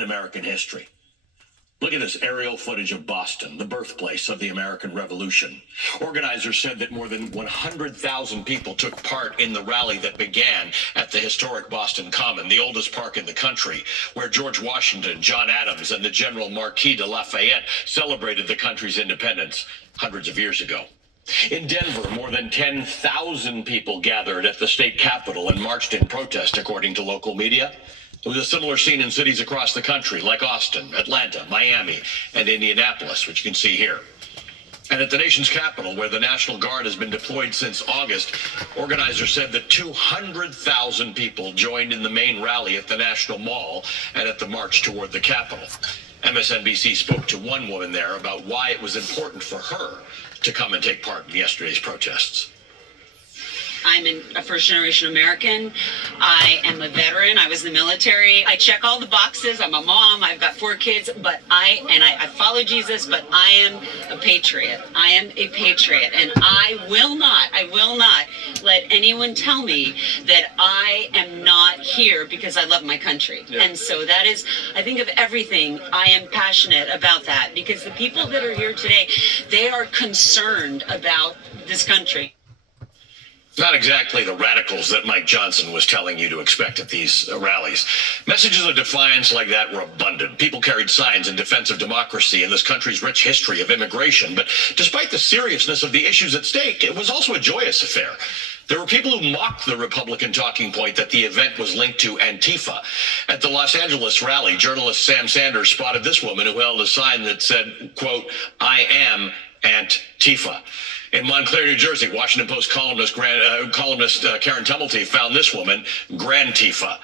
in American history. Look at this aerial footage of Boston, the birthplace of the American Revolution. Organizers said that more than 100,000 people took part in the rally that began at the historic Boston Common, the oldest park in the country, where George Washington, John Adams, and the General Marquis de Lafayette celebrated the country's independence hundreds of years ago. In Denver, more than 10,000 people gathered at the state capitol and marched in protest, according to local media. It was a similar scene in cities across the country, like Austin, Atlanta, Miami, and Indianapolis, which you can see here. And at the nation's capital, where the National Guard has been deployed since August, organizers said that 200,000 people joined in the main rally at the National Mall and at the march toward the Capitol. MSNBC spoke to one woman there about why it was important for her to come and take part in yesterday's protests. I'm a first-generation American. I am a veteran. I was in the military. I check all the boxes. I'm a mom. I've got 4 kids, but I follow Jesus, but I am a patriot. I am a patriot, and I will not let anyone tell me that I am not here because I love my country. Yeah. And so that is, I think of everything, I am passionate about that, because the people that are here today, they are concerned about this country. Not exactly the radicals that Mike Johnson was telling you to expect at these rallies. Messages of defiance like that were abundant. People carried signs in defense of democracy and this country's rich history of immigration. But despite the seriousness of the issues at stake, it was also a joyous affair. There were people who mocked the Republican talking point that the event was linked to Antifa. At the Los Angeles rally, journalist Sam Sanders spotted this woman who held a sign that said, quote, "I am Antifa." In Montclair, New Jersey, Washington Post columnist Karen Tumulty found this woman, Grantifa.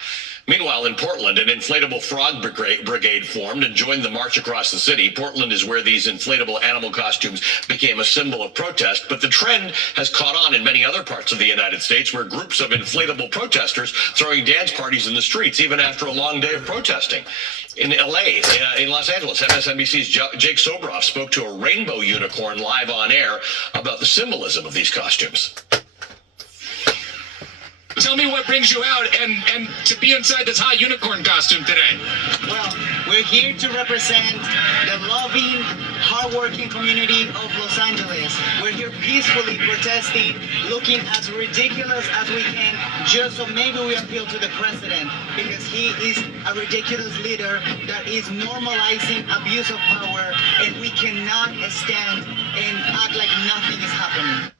Meanwhile, in Portland, an inflatable frog brigade formed and joined the march across the city. Portland is where these inflatable animal costumes became a symbol of protest, but the trend has caught on in many other parts of the United States, where groups of inflatable protesters throwing dance parties in the streets, even after a long day of protesting. In LA, in Los Angeles, MSNBC's Jake Sobroff spoke to a rainbow unicorn live on air about the symbolism of these costumes. Tell me what brings you out and to be inside this hot unicorn costume today. Well, we're here to represent the loving, hardworking community of Los Angeles. We're here peacefully protesting, looking as ridiculous as we can, just so maybe we appeal to the president, because he is a ridiculous leader that is normalizing abuse of power, and we cannot stand and act like nothing is happening.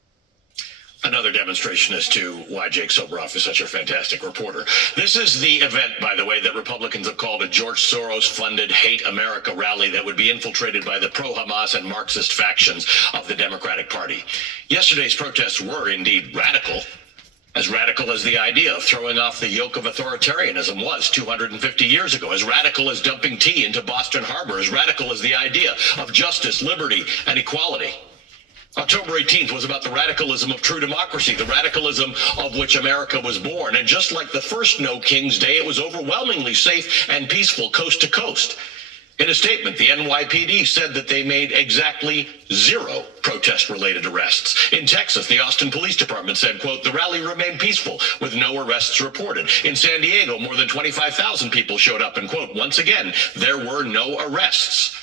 Another demonstration as to why Jake Sobroff is such a fantastic reporter. This is the event, by the way, that Republicans have called a George Soros-funded Hate America rally that would be infiltrated by the pro-Hamas and Marxist factions of the Democratic Party. Yesterday's protests were indeed radical as the idea of throwing off the yoke of authoritarianism was 250 years ago, as radical as dumping tea into Boston Harbor, as radical as the idea of justice, liberty, and equality. October 18th was about the radicalism of true democracy, the radicalism of which America was born. And just like the first No Kings Day, it was overwhelmingly safe and peaceful coast to coast. In a statement, the NYPD said that they made exactly 0 protest-related arrests. In Texas, the Austin Police Department said, quote, "The rally remained peaceful with no arrests reported." In San Diego, more than 25,000 people showed up and, quote, "Once again, there were no arrests."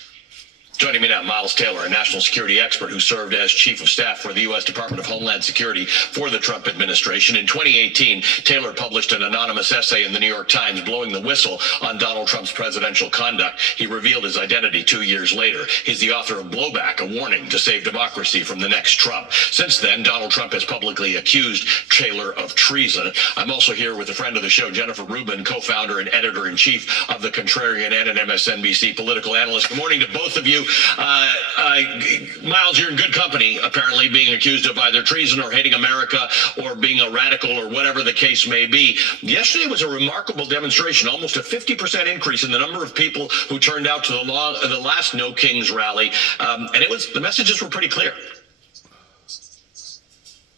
Joining me now, Miles Taylor, a national security expert who served as chief of staff for the U.S. Department of Homeland Security for the Trump administration. In 2018, Taylor published an anonymous essay in the New York Times blowing the whistle on Donald Trump's presidential conduct. He revealed his identity 2 years later. He's the author of Blowback, a warning to save democracy from the next Trump. Since then, Donald Trump has publicly accused Taylor of treason. I'm also here with a friend of the show, Jennifer Rubin, co-founder and editor-in-chief of The Contrarian and an MSNBC political analyst. Good morning to both of you. Miles, you're in good company, apparently, being accused of either treason or hating America or being a radical or whatever the case may be. Yesterday was a remarkable demonstration, almost a 50% increase in the number of people who turned out to the last No Kings rally. And the messages were pretty clear.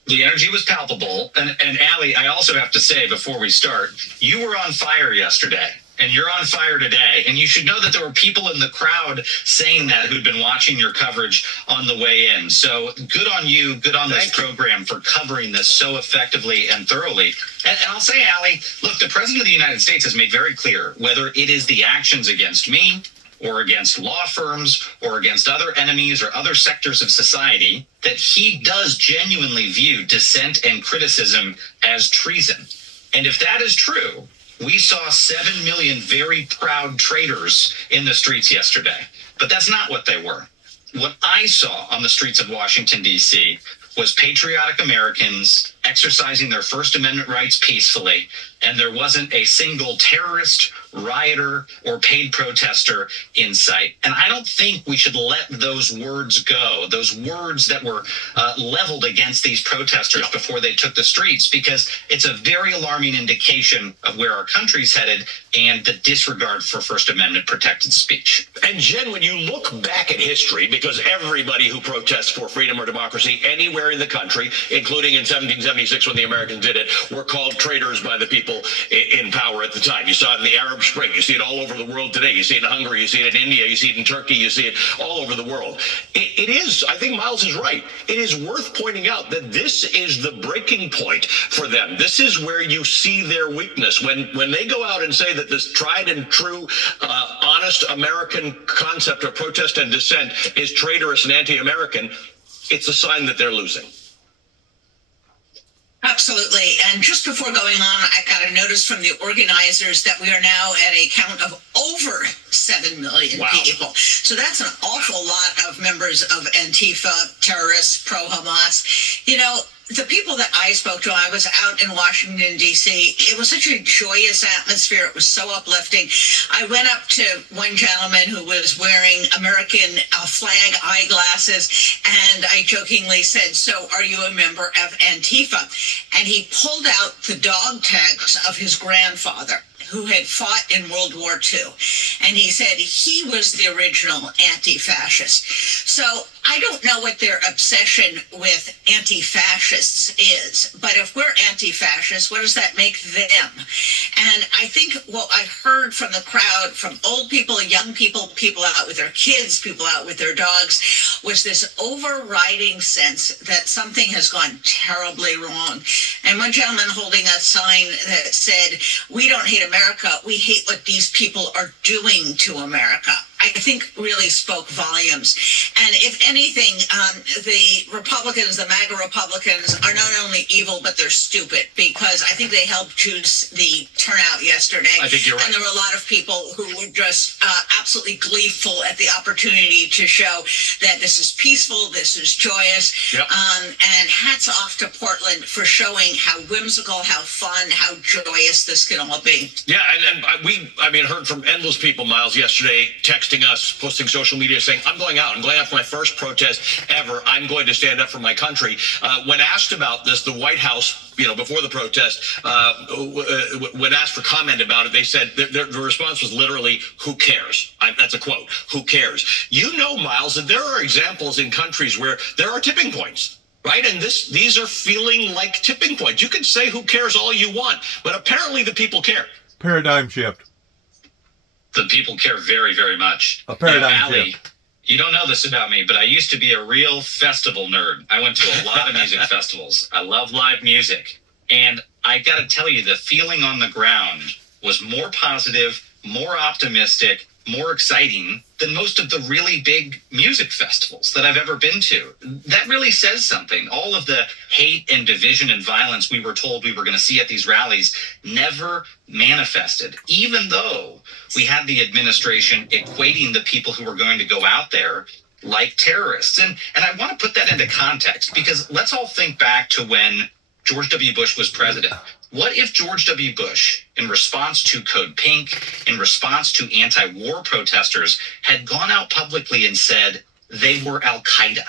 The energy was palpable. And Allie, I also have to say before we start, you were on fire yesterday. and you're on fire today. And you should know that there were people in the crowd saying that who'd been watching your coverage on the way in. So good on you, good on this program for covering this so effectively and thoroughly. And I'll say, Allie, look, the President of the United States has made very clear, whether it is the actions against me or against law firms or against other enemies or other sectors of society, that he does genuinely view dissent and criticism as treason. And if that is true, we saw 7 million very proud traitors in the streets yesterday. But that's not what they were. What I saw on the streets of Washington, D.C., was patriotic Americans exercising their First Amendment rights peacefully, and there wasn't a single terrorist, rioter, or paid protester in sight. And I don't think we should let those words go, those words that were leveled against these protesters before they took the streets, because it's a very alarming indication of where our country's headed and the disregard for First Amendment protected speech. And Jen, when you look back at history, because everybody who protests for freedom or democracy anywhere in the country, including in 1776 when the Americans did it, were called traitors by the people in power at the time. You saw it in the Arab Spring. You see it all over the world today. You see it in Hungary. You see it in India. You see it in Turkey. You see it all over the world. It is, I think Miles is right. It is worth pointing out that this is the breaking point for them. This is where you see their weakness. When they go out and say that this tried and true, honest American concept of protest and dissent is traitorous and anti-American, it's a sign that they're losing. Absolutely. And just before going on, I got a notice from the organizers that we are now at a count of over 7 million people. So that's an awful lot of members of Antifa, terrorists, pro-Hamas. You know, the people that I spoke to, I was out in Washington, D.C. It was such a joyous atmosphere. It was so uplifting. I went up to one gentleman who was wearing American flag eyeglasses, and I jokingly said, "So are you a member of Antifa?" And he pulled out the dog tags of his grandfather, who had fought in World War II. And he said he was the original anti-fascist. So I don't know what their obsession with anti-fascists is, but if we're anti-fascists, what does that make them? And I think what I heard from the crowd, from old people, young people, people out with their kids, people out with their dogs, was this overriding sense that something has gone terribly wrong. And one gentleman holding a sign that said, "We don't hate America, we hate what these people are doing to America," I think really spoke volumes. And if anything, the Republicans, the MAGA Republicans, are not only evil, but they're stupid, because I think they helped choose the turnout yesterday. I think you're right. And there were a lot of people who were just absolutely gleeful at the opportunity to show that this is peaceful, this is joyous. Yep. And hats off to Portland for showing how whimsical, how fun, how joyous this can all be. Yeah, and we heard from endless people, Miles, yesterday, texting us, posting social media saying, I'm going out for my first protest ever. I'm going to stand up for my country. When asked about this, the White House, before the protest, when asked for comment about it, they said the response was literally, "Who cares?" That's a quote. "Who cares?" Miles, that there are examples in countries where there are tipping points. Right? And these are feeling like tipping points. You can say who cares all you want, but apparently the people care. Paradigm shift. The people care very, very much. A paradigm Allie, shift. You don't know this about me, but I used to be a real festival nerd. I went to a lot of music festivals. I love live music. And I got to tell you, the feeling on the ground was more positive, more optimistic, more exciting than most of the really big music festivals that I've ever been to. That really says something. All of the hate and division and violence we were told we were going to see at these rallies never manifested, even though we had the administration equating the people who were going to go out there like terrorists. And I want to put that into context, because let's all think back to when George W. Bush was president. What if George W. Bush, in response to Code Pink, in response to anti-war protesters, had gone out publicly and said they were Al-Qaeda?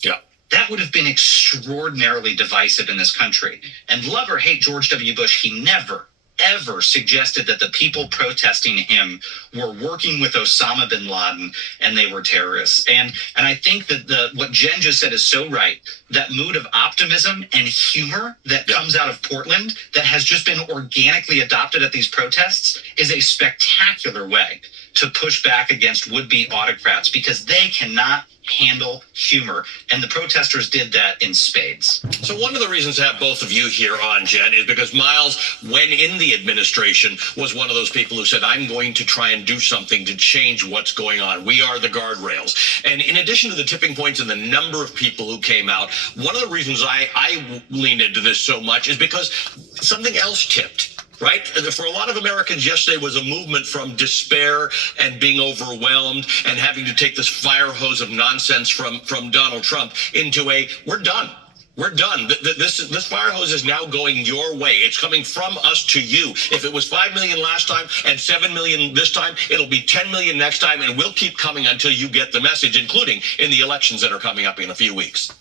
Yeah. That would have been extraordinarily divisive in this country. And love or hate George W. Bush, he never ever suggested that the people protesting him were working with Osama bin Laden and they were terrorists. And I think that what Jen just said is so right. That mood of optimism and humor that comes out of Portland that has just been organically adopted at these protests is a spectacular way to push back against would-be autocrats, because they cannot handle humor, and the protesters did that in spades. So one of the reasons to have both of you here on, Jen, is because Miles, when in the administration, was one of those people who said, I'm going to try and do something to change what's going on. We are the guardrails. And in addition to the tipping points and the number of people who came out, one of the reasons I lean into this so much is because something else tipped. Right? For a lot of Americans, yesterday was a movement from despair and being overwhelmed and having to take this fire hose of nonsense from Donald Trump into we're done. We're done. This fire hose is now going your way. It's coming from us to you. If it was 5 million last time and 7 million this time, it'll be 10 million next time, and we'll keep coming until you get the message, including in the elections that are coming up in a few weeks.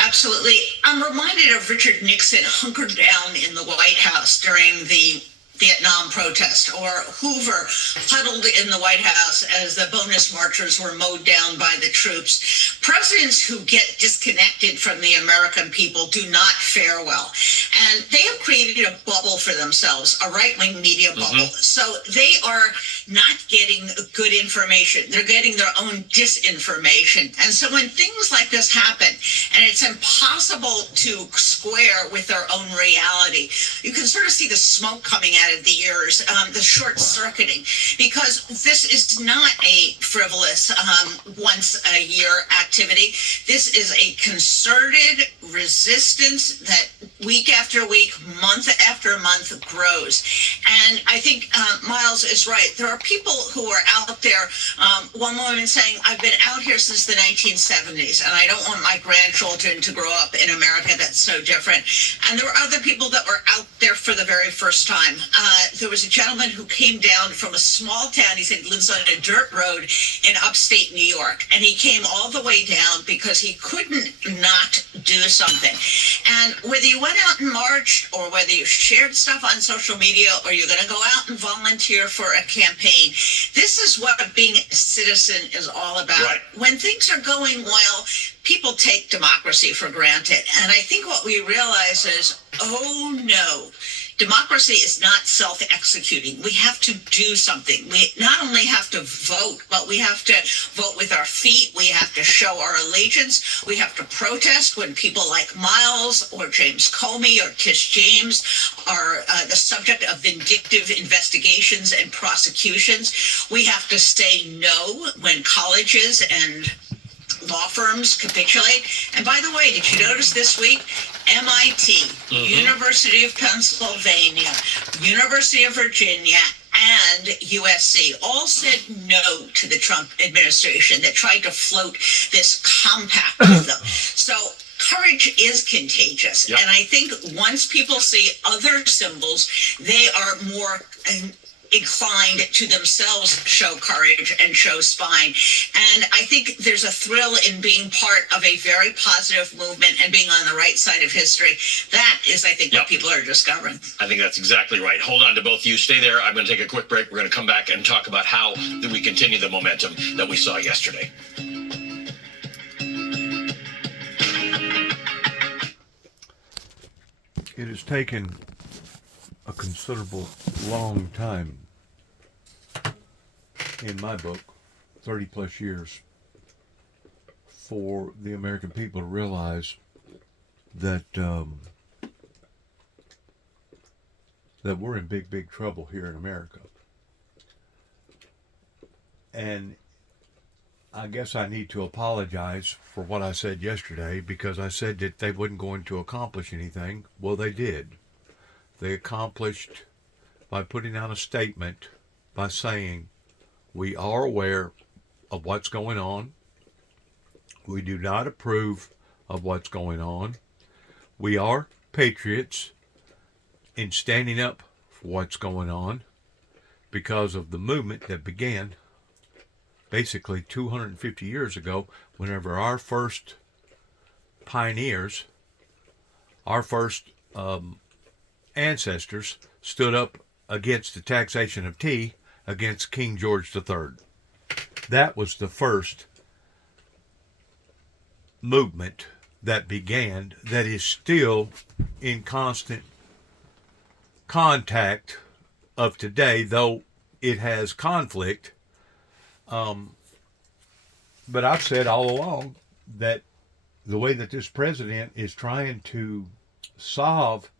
Absolutely. I'm reminded of Richard Nixon hunkered down in the White House during the Vietnam protest, or Hoover huddled in the White House as the bonus marchers were mowed down by the troops. Presidents who get disconnected from the American people do not fare well. And they have created a bubble for themselves, a right-wing media bubble. So they are not getting good information. They're getting their own disinformation. And so when things like this happen, and it's impossible to square with their own reality, you can sort of see the smoke coming out of the ears, the short circuiting, because this is not a frivolous once a year activity. This is a concerted resistance that week after week, month after month grows. And I think Miles is right. There are people who are out there. One woman saying, I've been out here since the 1970s, and I don't want my grandchildren to grow up in America that's so different. And there were other people that were out there for the very first time. There was a gentleman who came down from a small town. He said he lives on a dirt road in upstate New York. And he came all the way down because he couldn't not do something. And whether you went out and marched, or whether you shared stuff on social media, or you're going to go out and volunteer for a campaign, this is what being a citizen is all about. Right. When things are going well, people take democracy for granted. And I think what we realize is, oh no, democracy is not self-executing. We have to do something. We not only have to vote, but we have to vote with our feet. We have to show our allegiance. We have to protest when people like Miles or James Comey or Tish James are the subject of vindictive investigations and prosecutions. We have to say no when colleges and law firms capitulate. And by the way, did you notice this week, MIT, University of Pennsylvania, University of Virginia, and USC all said no to the Trump administration that tried to float this compact with them. So courage is contagious. Yep. And I think once people see other symbols, they are more inclined to themselves show courage and show spine. And I think there's a thrill in being part of a very positive movement and being on the right side of history. That is, I think, what people are discovering. I think that's exactly right. Hold on to both of you. Stay there. I'm going to take a quick break. We're going to come back and talk about how do we continue the momentum that we saw yesterday. It has taken a considerable long time, in my book, 30 plus years, for the American people to realize that that we're in big trouble here in America. And I guess I need to apologize for what I said yesterday, because I said that they wasn't going to accomplish anything. Well, they did. They accomplished by putting out a statement by saying, we are aware of what's going on. We do not approve of what's going on. We are patriots in standing up for what's going on because of the movement that began basically 250 years ago, whenever our first pioneers, our first ancestors stood up against the taxation of tea against King George III. That was the first movement that began that is still in constant contact of today, though it has conflict. But I've said all along that the way that this president is trying to solve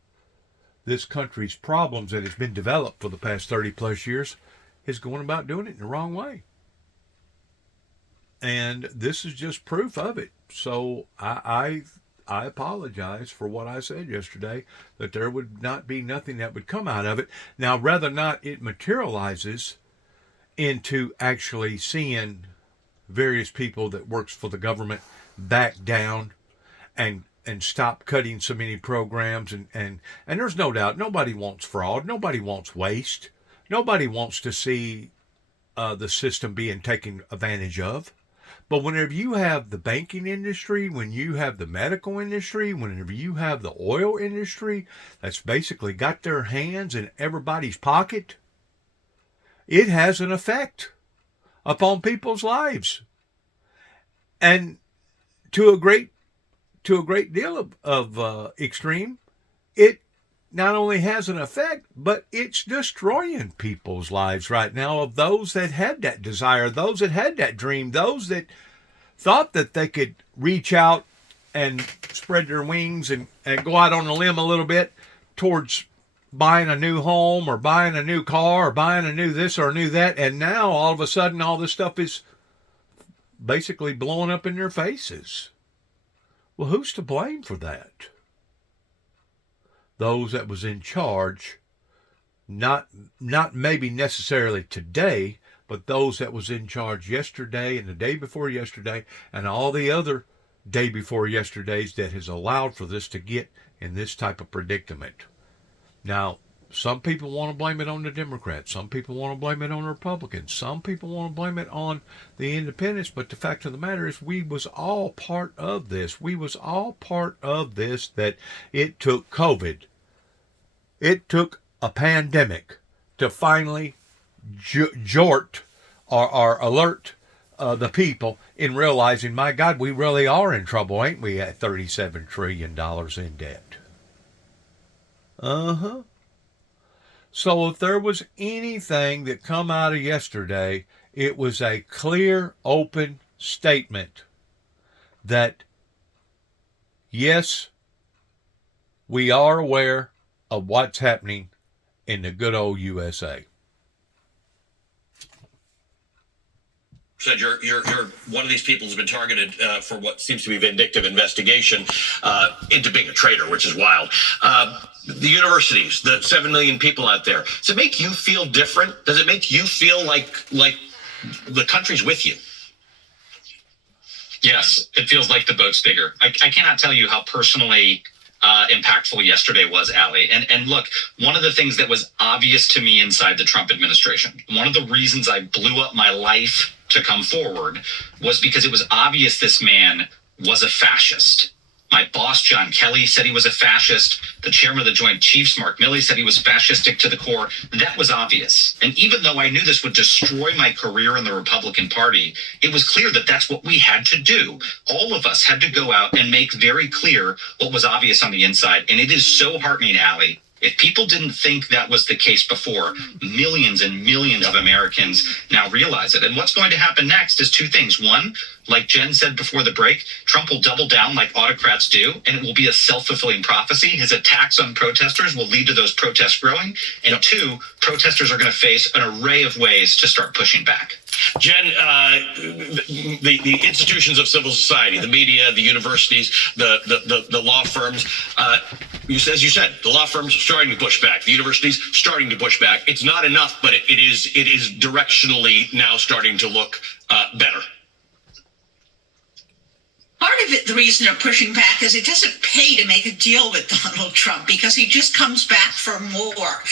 this country's problems that has been developed for the past 30 plus years is going about doing it in the wrong way. And this is just proof of it. So I apologize for what I said yesterday, that there would not be nothing that would come out of it. Now, whether or not it materializes into actually seeing various people that works for the government back down and stop cutting so many programs, and there's no doubt nobody wants fraud, nobody wants waste, nobody wants to see the system being taken advantage of. But whenever you have the banking industry, when you have the medical industry, whenever you have the oil industry that's basically got their hands in everybody's pocket, it has an effect upon people's lives. And to a great deal of extreme, it not only has an effect, but it's destroying people's lives right now, of those that had that desire, those that had that dream, those that thought that they could reach out and spread their wings and go out on a limb a little bit towards buying a new home or buying a new car or buying a new this or a new that. And now all of a sudden all this stuff is basically blowing up in their faces. Well, who's to blame for that? Those that was in charge, not maybe necessarily today, but those that was in charge yesterday and the day before yesterday and all the other day before yesterdays that has allowed for this to get in this type of predicament. Now, some people want to blame it on the Democrats. Some people want to blame it on the Republicans. Some people want to blame it on the independents. But the fact of the matter is we was all part of this. We was all part of this, that it took COVID. It took a pandemic to finally jort or alert the people in realizing, my God, we really are in trouble, ain't we, at $37 trillion in debt? Uh-huh. So if there was anything that come out of yesterday, it was a clear, open statement that, yes, we are aware of what's happening in the good old USA. Said you're one of these people who's been targeted for what seems to be vindictive investigation into being a traitor, which is wild. The universities, the 7 million people out there. Does it make you feel different? Does it make you feel like the country's with you? Yes, it feels like the boat's bigger. I cannot tell you how personally impactful yesterday was, Allie. And look, one of the things that was obvious to me inside the Trump administration, one of the reasons I blew up my life to come forward, was because it was obvious this man was a fascist. My boss, John Kelly, said he was a fascist. The chairman of the Joint Chiefs, Mark Milley, said he was fascistic to the core. That was obvious. And even though I knew this would destroy my career in the Republican Party, it was clear that that's what we had to do. All of us had to go out and make very clear what was obvious on the inside. And it is so heartening, Allie. If people didn't think that was the case before, millions and millions of Americans now realize it. And what's going to happen next is two things. One, like Jen said before the break, Trump will double down like autocrats do, and it will be a self-fulfilling prophecy. His attacks on protesters will lead to those protests growing. And two, protesters are going to face an array of ways to start pushing back. Jen, the institutions of civil society, the media, the universities, the law firms, as you said, the law firms starting to push back, the universities starting to push back. It's not enough, but it is directionally now starting to look better. Part of it, the reason they're pushing back is it doesn't pay to make a deal with Donald Trump because he just comes back for more.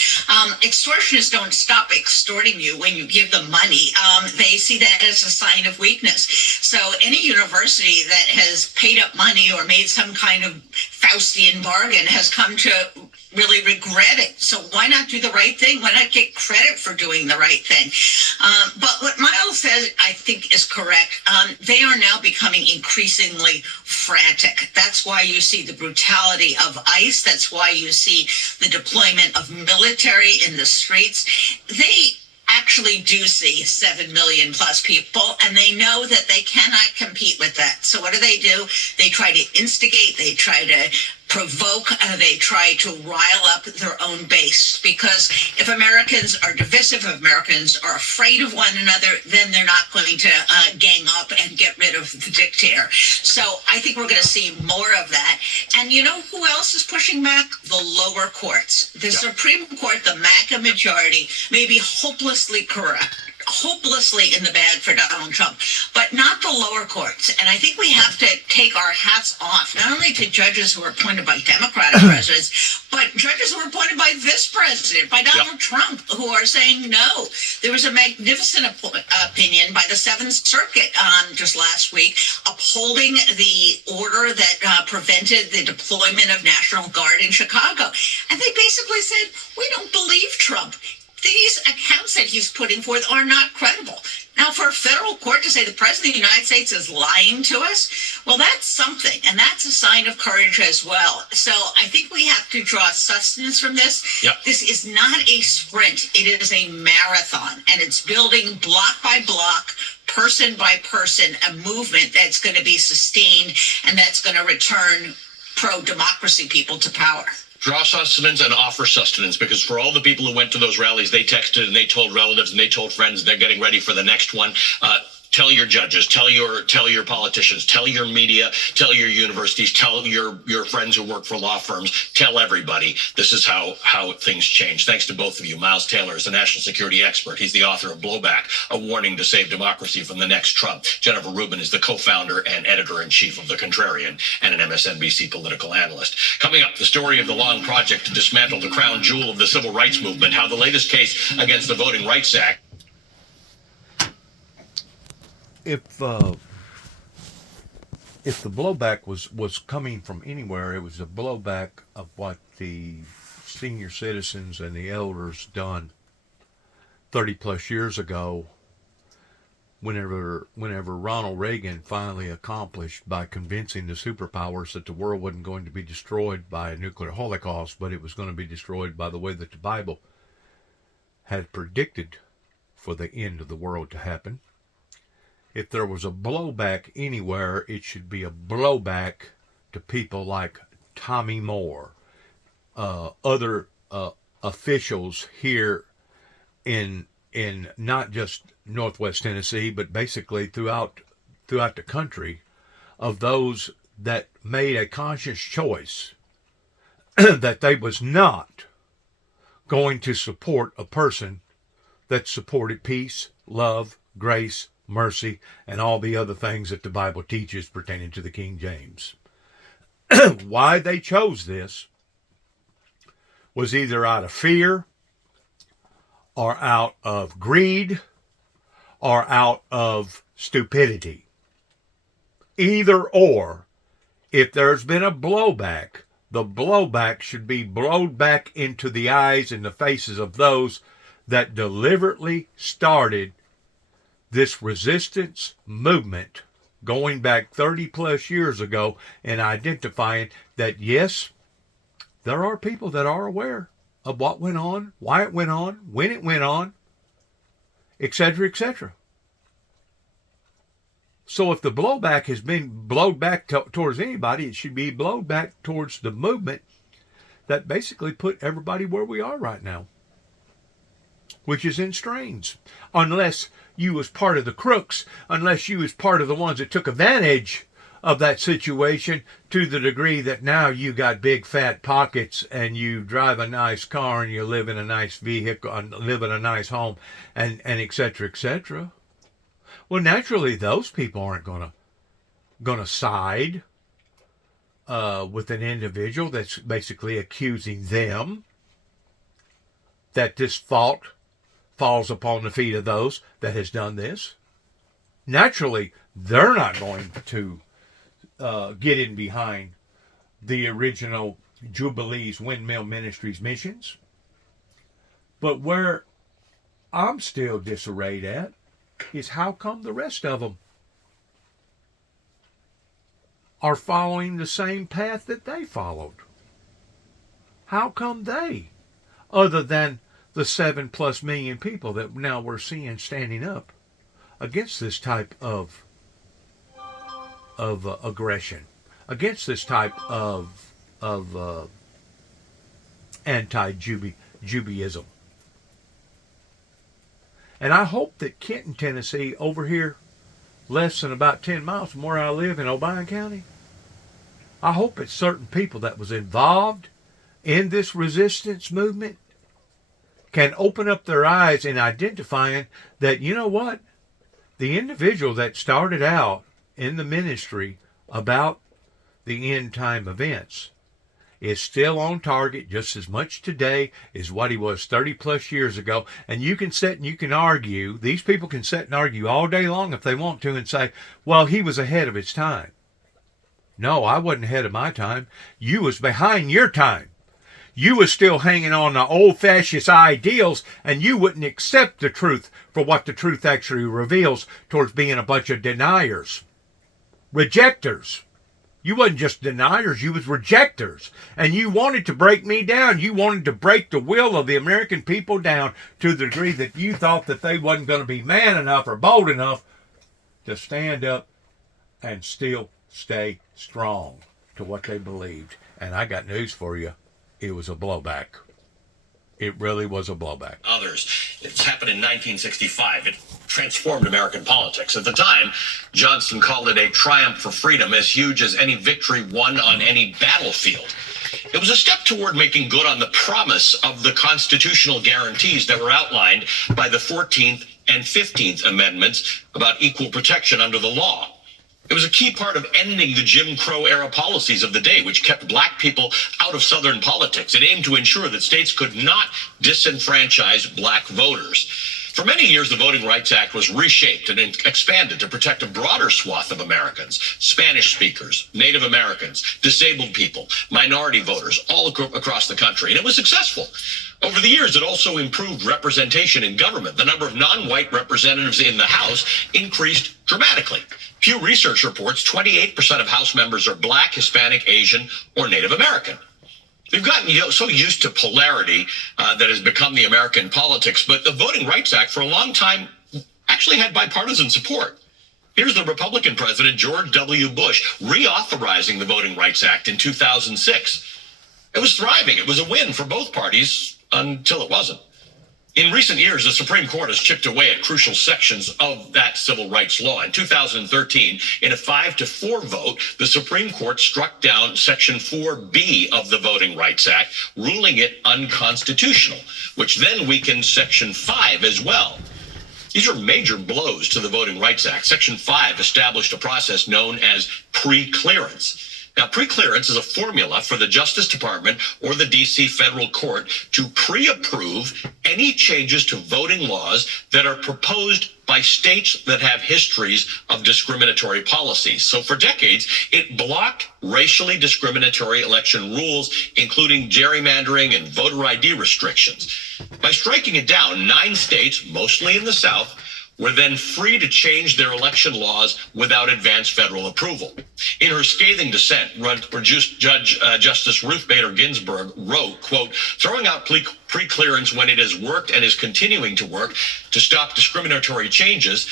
Extortionists don't stop extorting you when you give them money. They see that as a sign of weakness. So any university that has paid up money or made some kind of Faustian bargain has come to really regret it. So why not do the right thing? Why not get credit for doing the right thing? But what Miles says, I think, is correct. They are now becoming increasingly frantic. That's why you see the brutality of ICE. That's why you see the deployment of military in the streets. They actually do see 7 million plus people, and they know that they cannot compete with that. So what do? They try to instigate, they try to provoke, they try to rile up their own base, because if Americans are divisive, if Americans are afraid of one another, then they're not going to gang up and get rid of the dictator. So I think we're going to see more of that. And you know who else is pushing back? The lower courts. The Supreme Court, the MAGA majority, may be hopelessly corrupt, hopelessly in the bag for Donald Trump, but not the lower courts. And I think we have to take our hats off, not only to judges who are appointed by Democratic presidents, but judges who are appointed by this president, by Donald Trump, who are saying no. There was a magnificent opinion by the Seventh Circuit just last week, upholding the order that prevented the deployment of National Guard in Chicago. And they basically said, we don't believe Trump. These accounts that he's putting forth are not credible. Now, for a federal court to say the president of the United States is lying to us, well, that's something, and that's a sign of courage as well. So I think we have to draw sustenance from this. This is not a sprint. It is a marathon, and it's building block by block, person by person, a movement that's going to be sustained and that's going to return pro-democracy people to power. Draw sustenance and offer sustenance, because for all the people who went to those rallies, they texted and they told relatives and they told friends they're getting ready for the next one. Tell your judges, tell your politicians, tell your media, tell your universities, tell your friends who work for law firms, tell everybody this is how things change. Thanks to both of you. Miles Taylor is a national security expert. He's the author of Blowback, A Warning to Save Democracy from the Next Trump. Jennifer Rubin is the co-founder and editor-in-chief of The Contrarian and an MSNBC political analyst. Coming up, the story of the long project to dismantle the crown jewel of the civil rights movement, how the latest case against the Voting Rights Act. If the blowback was coming from anywhere, it was a blowback of what the senior citizens and the elders done 30 plus years ago, whenever Ronald Reagan finally accomplished by convincing the superpowers that the world wasn't going to be destroyed by a nuclear holocaust, but it was going to be destroyed by the way that the Bible had predicted for the end of the world to happen. If there was a blowback anywhere, it should be a blowback to people like Tommy Moore, other officials here in not just Northwest Tennessee, but basically throughout the country, of those that made a conscious choice that they was not going to support a person that supported peace, love, grace, mercy, and all the other things that the Bible teaches pertaining to the King James. Why they chose this was either out of fear, or out of greed, or out of stupidity. Either or. If there's been a blowback, the blowback should be blowed back into the eyes and the faces of those that deliberately started this resistance movement going back 30 plus years ago, and identifying that, yes, there are people that are aware of what went on, why it went on, when it went on, etc., etc. So if the blowback has been blowed back towards anybody, it should be blowed back towards the movement that basically put everybody where we are right now, which is in strains. Unless you was part of the crooks, unless you was part of the ones that took advantage of that situation to the degree that now you got big fat pockets and you drive a nice car and you live in a nice vehicle and live in a nice home and et cetera, et cetera. Well, naturally, those people aren't gonna side with an individual that's basically accusing them that this fault falls upon the feet of those that has done this. Naturally, they're not going to get in behind the original Jubilee's Windmill Ministries missions. But where I'm still disarrayed at is how come the rest of them are following the same path that they followed? How come they, other than the 7+ million people that now we're seeing standing up against this type of aggression, against this type of anti-Judaism? And I hope that Kenton, Tennessee, over here, less than about 10 miles from where I live in Obion County, I hope it's certain people that was involved in this resistance movement can open up their eyes in identifying that, you know what, the individual that started out in the ministry about the end time events is still on target just as much today as what he was 30+ years ago. And you can sit and you can argue, these people can sit and argue all day long if they want to and say, well, he was ahead of his time. No, I wasn't ahead of my time. You was behind your time. You was still hanging on the old fascist ideals, and you wouldn't accept the truth for what the truth actually reveals towards being a bunch of deniers. Rejectors. You wasn't just deniers, you was rejectors. And you wanted to break me down. You wanted to break the will of the American people down to the degree that you thought that they wasn't going to be man enough or bold enough to stand up and still stay strong to what they believed. And I got news for you. It was a blowback. It really was a blowback. Others. It's happened in 1965. It transformed American politics. At the time, Johnson called it a triumph for freedom as huge as any victory won on any battlefield. It was a step toward making good on the promise of the constitutional guarantees that were outlined by the 14th and 15th Amendments about equal protection under the law. It was a key part of ending the Jim Crow era policies of the day, which kept black people out of Southern politics. It aimed to ensure that states could not disenfranchise black voters. For many years, the Voting Rights Act was reshaped and expanded to protect a broader swath of Americans: Spanish speakers, Native Americans, disabled people, minority voters, all across the country. And it was successful. Over the years, it also improved representation in government. The number of non-white representatives in the House increased dramatically. Pew Research reports 28% of House members are black, Hispanic, Asian, or Native American. We've gotten so used to polarity that has become the American politics, but the Voting Rights Act for a long time actually had bipartisan support. Here's the Republican president, George W. Bush, reauthorizing the Voting Rights Act in 2006. It was thriving. It was a win for both parties until it wasn't. In recent years, the Supreme Court has chipped away at crucial sections of that civil rights law. In 2013, in a 5-4 vote, the Supreme Court struck down Section 4B of the Voting Rights Act, ruling it unconstitutional, which then weakened Section 5 as well. These are major blows to the Voting Rights Act. Section 5 established a process known as pre-clearance. Now, pre-clearance is a formula for the Justice Department or the D.C. federal court to pre-approve any changes to voting laws that are proposed by states that have histories of discriminatory policies. So for decades, it blocked racially discriminatory election rules, including gerrymandering and voter ID restrictions. By striking it down, 9 states, mostly in the South, were then free to change their election laws without advance federal approval. In her scathing dissent, Justice Ruth Bader Ginsburg wrote, quote, "Throwing out pre-clearance when it has worked and is continuing to work to stop discriminatory changes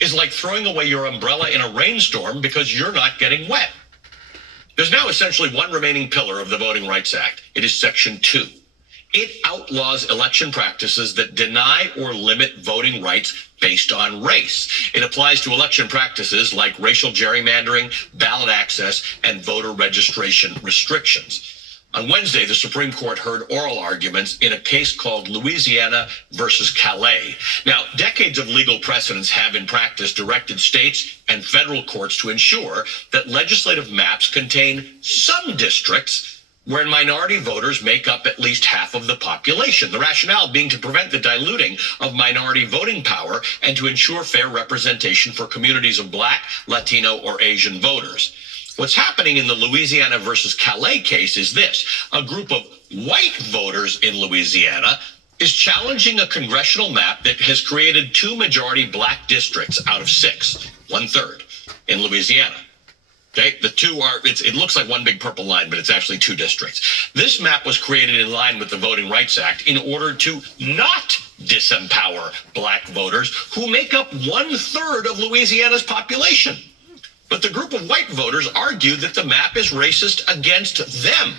is like throwing away your umbrella in a rainstorm because you're not getting wet." There's now essentially one remaining pillar of the Voting Rights Act. It is Section 2. It outlaws election practices that deny or limit voting rights based on race. It applies to election practices like racial gerrymandering, ballot access, and voter registration restrictions. On Wednesday, the Supreme Court heard oral arguments in a case called Louisiana versus Calais. Now, decades of legal precedents have in practice directed states and federal courts to ensure that legislative maps contain some districts where minority voters make up at least half of the population. The rationale being to prevent the diluting of minority voting power and to ensure fair representation for communities of Black, Latino, or Asian voters. What's happening in the Louisiana versus Calais case is this. A group of white voters in Louisiana is challenging a congressional map that has created 2 majority black districts out of 6, 1/3, in Louisiana. Okay, the two are, it looks like one big purple line, but it's actually 2 districts. This map was created in line with the Voting Rights Act in order to not disempower black voters who make up 1/3 of Louisiana's population. But the group of white voters argue that the map is racist against them.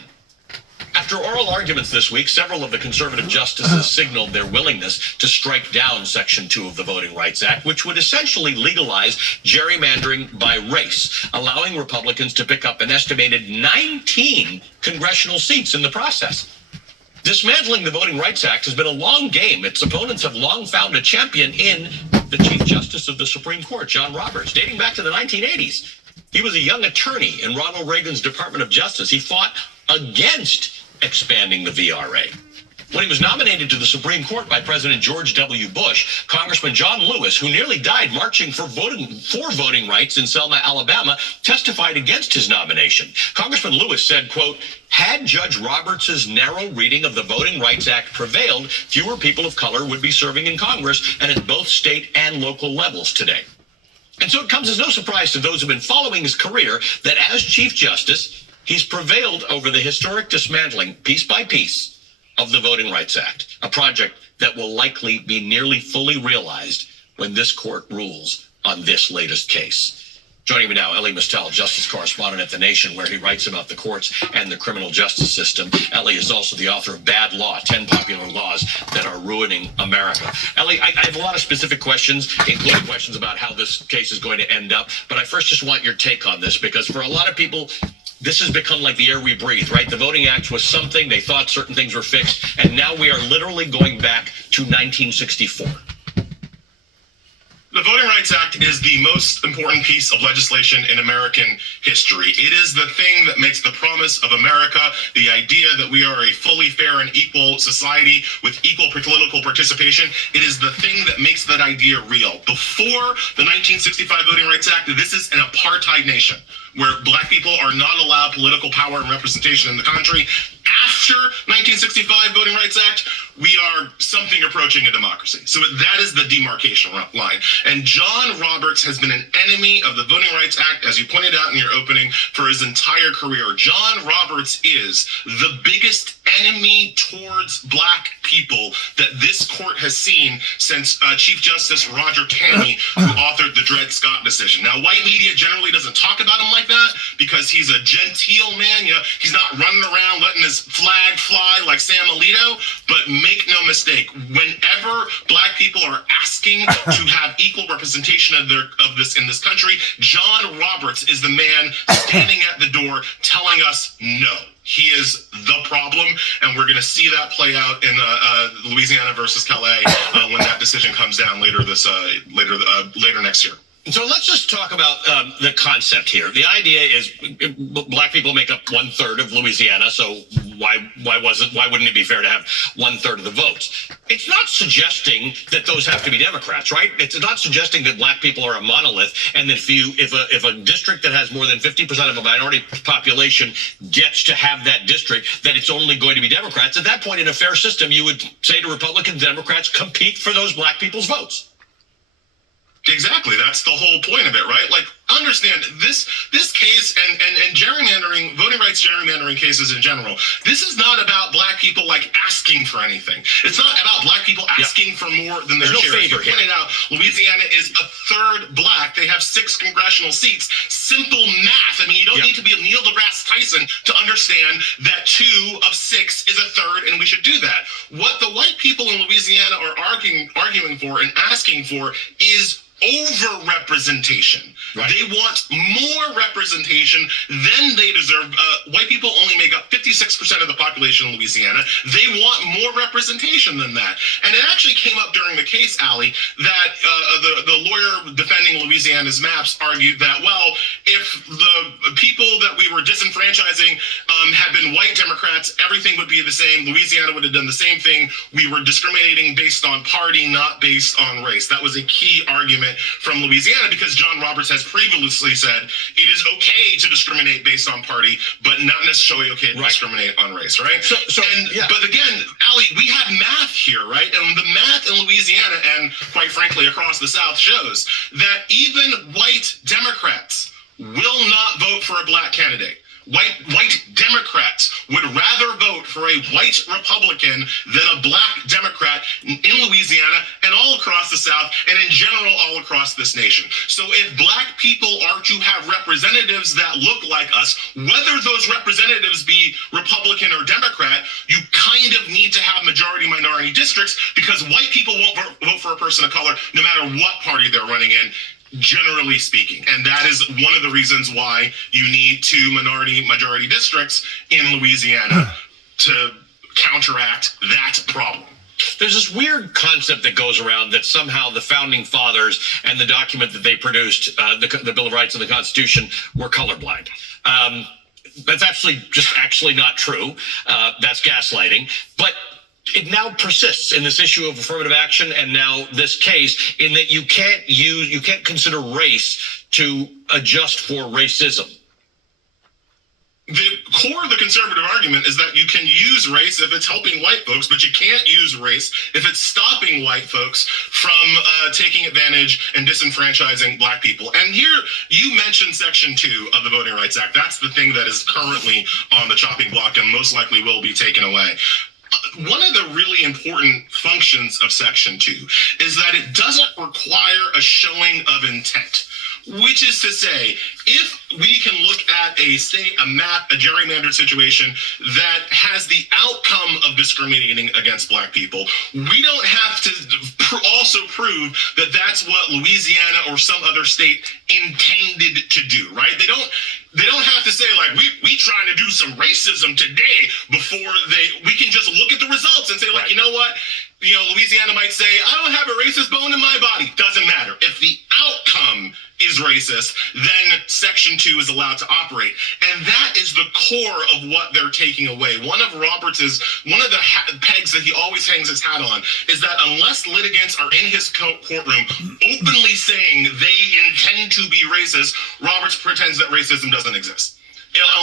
After oral arguments this week, several of the conservative justices signaled their willingness to strike down Section 2 of the Voting Rights Act, which would essentially legalize gerrymandering by race, allowing Republicans to pick up an estimated 19 congressional seats in the process. Dismantling the Voting Rights Act has been a long game. Its opponents have long found a champion in the Chief Justice of the Supreme Court, John Roberts, dating back to the 1980s. He was a young attorney in Ronald Reagan's Department of Justice. He fought against expanding the VRA. When he was nominated to the Supreme Court by President George W. Bush, Congressman John Lewis, who nearly died marching for voting rights in Selma, Alabama, testified against his nomination. Congressman Lewis said, quote, "Had Judge Roberts' narrow reading of the Voting Rights Act prevailed, fewer people of color would be serving in Congress and at both state and local levels today." And so it comes as no surprise to those who've been following his career that as Chief Justice, he's prevailed over the historic dismantling, piece by piece, of the Voting Rights Act, a project that will likely be nearly fully realized when this court rules on this latest case. Joining me now, Elie Mystal, justice correspondent at The Nation, where he writes about the courts and the criminal justice system. Elie is also the author of Bad Law, 10 Popular Laws That Are Ruining America. Elie, I have a lot of specific questions, including questions about how this case is going to end up. But I first just want your take on this, because for a lot of people, this has become like the air we breathe, right? The Voting Act was something, they thought certain things were fixed, and now we are literally going back to 1964. The Voting Rights Act is the most important piece of legislation in American history. It is the thing that makes the promise of America, the idea that we are a fully fair and equal society with equal political participation. It is the thing that makes that idea real. Before the 1965 Voting Rights Act, this is an apartheid nation where black people are not allowed political power and representation in the country. After 1965 Voting Rights Act, we are something approaching a democracy. So that is the demarcation line. And John Roberts has been an enemy of the Voting Rights Act, as you pointed out in your opening, for his entire career. John Roberts is the biggest enemy towards black people that this court has seen since Chief Justice Roger Taney, who authored the Dred Scott decision. Now, white media generally doesn't talk about him like that because he's a genteel man. You know, he's not running around letting his flag fly like Sam Alito. But make no mistake, whenever black people are asking to have equal representation of this in this country, John Roberts is the man standing at the door telling us no. He is the problem, and we're going to see that play out in Louisiana versus Calais when that decision comes down later next year. So let's just talk about the concept here. The idea is black people make up 1/3 of Louisiana, so why wouldn't it be fair to have 1/3 of the votes? It's not suggesting that those have to be Democrats, right? It's not suggesting that black people are a monolith, and that if a district that has more than 50% of a minority population gets to have that district, that it's only going to be Democrats. At that point, in a fair system, you would say to Republicans, Democrats, compete for those black people's votes. Exactly. That's the whole point of it, right? Like, understand this case and gerrymandering, voting rights gerrymandering cases in general. This is not about black people like asking for anything. It's not about black people asking for more than their share. As you pointed out, Louisiana is a third black. They have 6 congressional seats. Simple math. I mean, you don't need to be a Neil deGrasse Tyson to understand that 2 of 6 is a third, and we should do that. What the white people in Louisiana are arguing for and asking for is over-representation. Right. They want more representation than they deserve. White people only make up 56% of the population in Louisiana. They want more representation than that. And it actually came up during the case, Allie, that the lawyer defending Louisiana's maps argued that, well, if the people that we were disenfranchising had been white Democrats, everything would be the same. Louisiana would have done the same thing. We were discriminating based on party, not based on race. That was a key argument argument from Louisiana, because John Roberts has previously said it is okay to discriminate based on party, but not necessarily okay to discriminate on race, right? But again, Ali, we have math here, right? And the math in Louisiana and quite frankly across the South shows that even white Democrats will not vote for a black candidate. White Democrats would rather vote for a white Republican than a black Democrat in Louisiana and all across the South and in general all across this nation. So if black people are to have representatives that look like us, whether those representatives be Republican or Democrat, you kind of need to have majority minority districts, because white people won't vote for a person of color no matter what party they're running in, generally speaking. And that is one of the reasons why you need two majority districts in Louisiana to counteract that problem. There's this weird concept that goes around that somehow the founding fathers and the document that they produced, the Bill of Rights and the Constitution, were colorblind. That's actually not true. That's gaslighting. But it now persists in this issue of affirmative action, and now this case, in that you can't consider race to adjust for racism. The core of the conservative argument is that you can use race if it's helping white folks, but you can't use race if it's stopping white folks from taking advantage and disenfranchising black people. And here you mentioned Section 2 of the Voting Rights Act. That's the thing that is currently on the chopping block and most likely will be taken away. One of the really important functions of Section 2 is that it doesn't require a showing of intent, which is to say, if we can look at a map, a gerrymandered situation that has the outcome of discriminating against black people, we don't have to also prove that that's what Louisiana or some other state intended to do, right? They don't have to say, like, we trying to do some racism today before we can just look at the results and say, like, you know what? You know, Louisiana might say, I don't have a racist bone in my body. Doesn't matter. If the outcome is racist, then Section 2 is allowed to operate. And that is the core of what they're taking away. One of the pegs that he always hangs his hat on is that unless litigants are in his courtroom openly saying they intend to be racist, Roberts pretends that racism doesn't exist.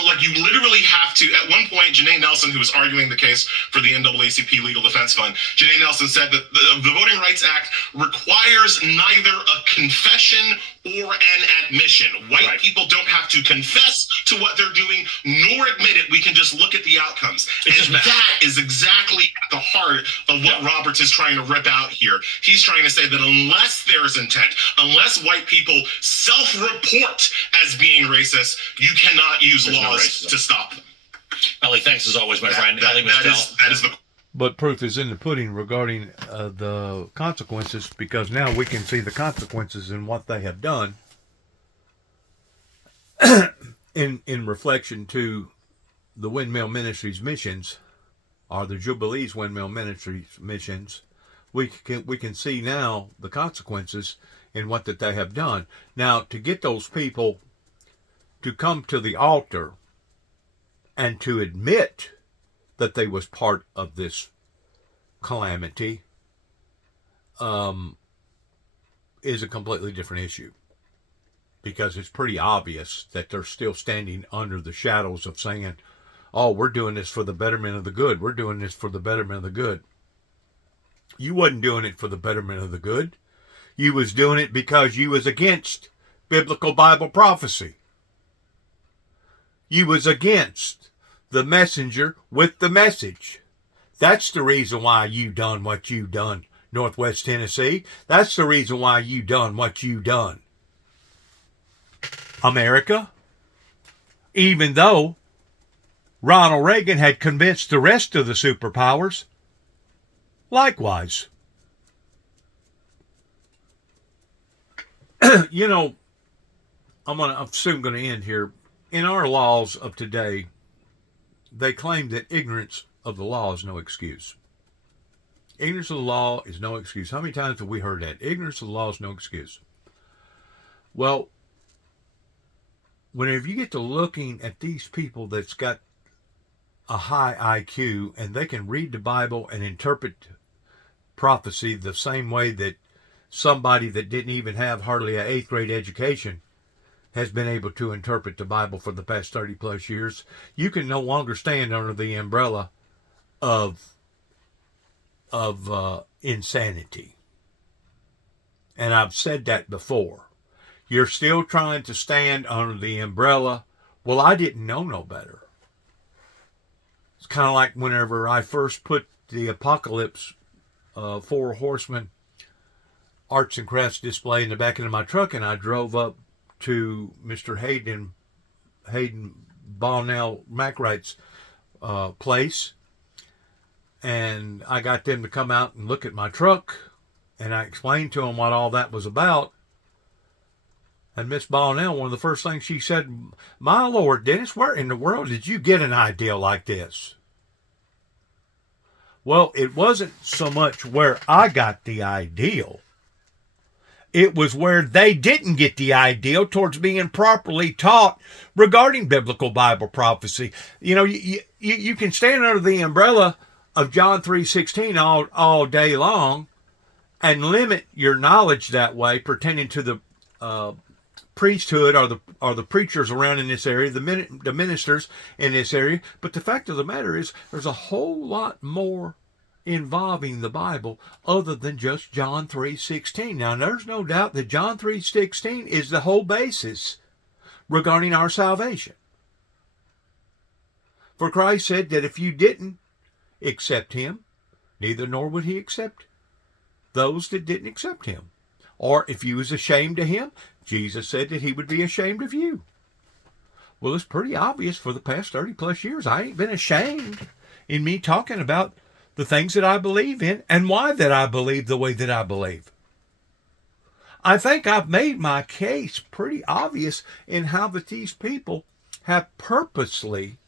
Like, you literally have to. At one point, Janae Nelson, who was arguing the case for the NAACP Legal Defense Fund, Janae Nelson said that the Voting Rights Act requires neither a confession or an admission. White people don't have to confess to what they're doing, nor admit it. We can just look at the outcomes. And that is exactly at the heart of what Roberts is trying to rip out here. He's trying to say that unless there's intent, unless white people self-report as being racist, you cannot use laws to stop them. Ellie, thanks as always, my friend. Ellie that is the. But proof is in the pudding regarding the consequences, because now we can see the consequences in what they have done in reflection to the Windmill Ministries missions, or the Jubilees Windmill Ministries missions. We can see now the consequences in what that they have done. Now, to get those people to come to the altar and to admit that they was part of this calamity is a completely different issue, because it's pretty obvious that they're still standing under the shadows of saying, oh, we're doing this for the betterment of the good. We're doing this for the betterment of the good. You wasn't doing it for the betterment of the good. You was doing it because you was against biblical Bible prophecy. You was against the messenger with the message. That's the reason why you done what you done, Northwest Tennessee. That's the reason why you done what you done, America. Even though Ronald Reagan had convinced the rest of the superpowers likewise. You know, I'm soon going to end here. In our laws of today, they claim that ignorance of the law is no excuse. Ignorance of the law is no excuse. How many times have we heard that? Ignorance of the law is no excuse. Well, whenever you get to looking at these people that's got a high IQ and they can read the Bible and interpret prophecy the same way that somebody that didn't even have hardly an 8th grade education has been able to interpret the Bible for the past 30 plus years. You can no longer stand under the umbrella of insanity. And I've said that before. You're still trying to stand under the umbrella. Well, I didn't know no better. It's kind of like whenever I first put the Apocalypse 4 Horsemen arts and crafts display in the back of my truck, and I drove up to Mr. Hayden Bonnell McWright's place, and I got them to come out and look at my truck, and I explained to them what all that was about. And Miss Bonnell, one of the first things she said, "My Lord, Dennis, where in the world did you get an idea like this?" Well, it wasn't so much where I got the ideal. It was where they didn't get the ideal towards being properly taught regarding biblical Bible prophecy. You know, you can stand under the umbrella of John 3:16 all day long and limit your knowledge that way pertaining to the priesthood or the preachers around in this area, the ministers in this area. But the fact of the matter is there's a whole lot more involving the Bible other than just John 3:16. Now, there's no doubt that John 3:16 is the whole basis regarding our salvation. For Christ said that if you didn't accept him, neither nor would he accept those that didn't accept him. Or if you was ashamed of him, Jesus said that he would be ashamed of you. Well, it's pretty obvious for the past 30 plus years, I ain't been ashamed in me talking about the things that I believe in and why that I believe the way that I believe. I think I've made my case pretty obvious in how that these people have purposely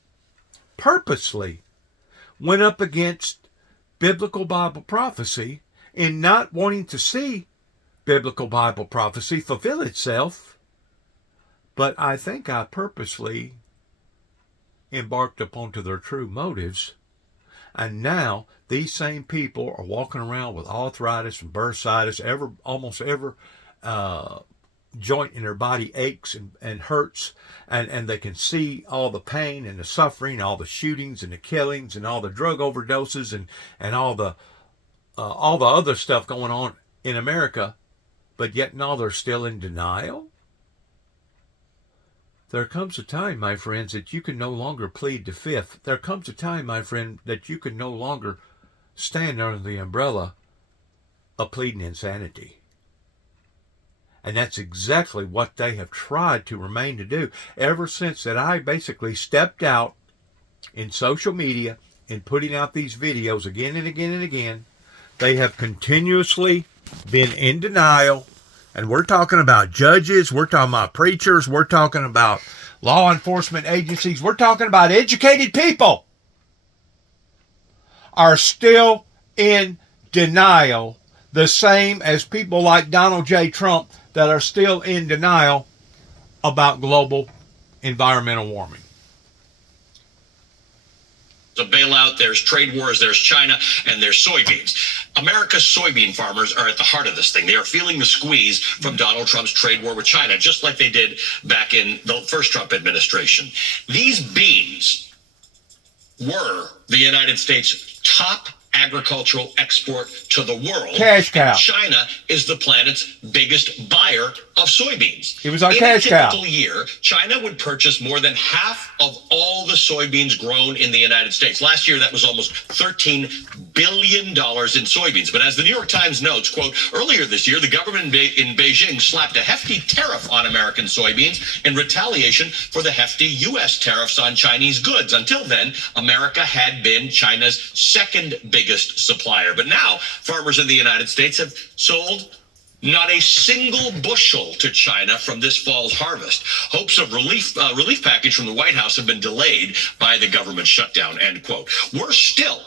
went up against biblical Bible prophecy in not wanting to see biblical Bible prophecy fulfill itself. But I think I purposely embarked upon to their true motives. And now these same people are walking around with arthritis and bursitis. Almost every joint in their body aches and hurts, and they can see all the pain and the suffering, all the shootings and the killings and all the drug overdoses and all the other stuff going on in America. But yet now they're still in denial. There comes a time, my friends, that you can no longer plead the fifth. There comes a time, my friend, that you can no longer stand under the umbrella of pleading insanity. And that's exactly what they have tried to remain to do ever since that I basically stepped out in social media and putting out these videos again and again and again. They have continuously been in denial. And we're talking about judges, we're talking about preachers, we're talking about law enforcement agencies, we're talking about educated people are still in denial, the same as people like Donald J. Trump that are still in denial about global environmental warming. A bailout, there's trade wars, there's China, and there's soybeans. America's soybean farmers are at the heart of this thing. They are feeling the squeeze from Donald Trump's trade war with China, just like they did back in the first Trump administration. These beans were the United States' top agricultural export to the world. Cash cow. China is the planet's biggest buyer of soybeans. It was our cash cow. In a typical year, China would purchase more than half of all the soybeans grown in the United States. Last year, that was almost $13 billion in soybeans. But as the New York Times notes, quote, earlier this year, the government in Beijing slapped a hefty tariff on American soybeans in retaliation for the hefty U.S. tariffs on Chinese goods. Until then, America had been China's second biggest supplier. But now, farmers in the United States have sold not a single bushel to China from this fall's harvest. Hopes of relief package from the White House have been delayed by the government shutdown, end quote. Worse still,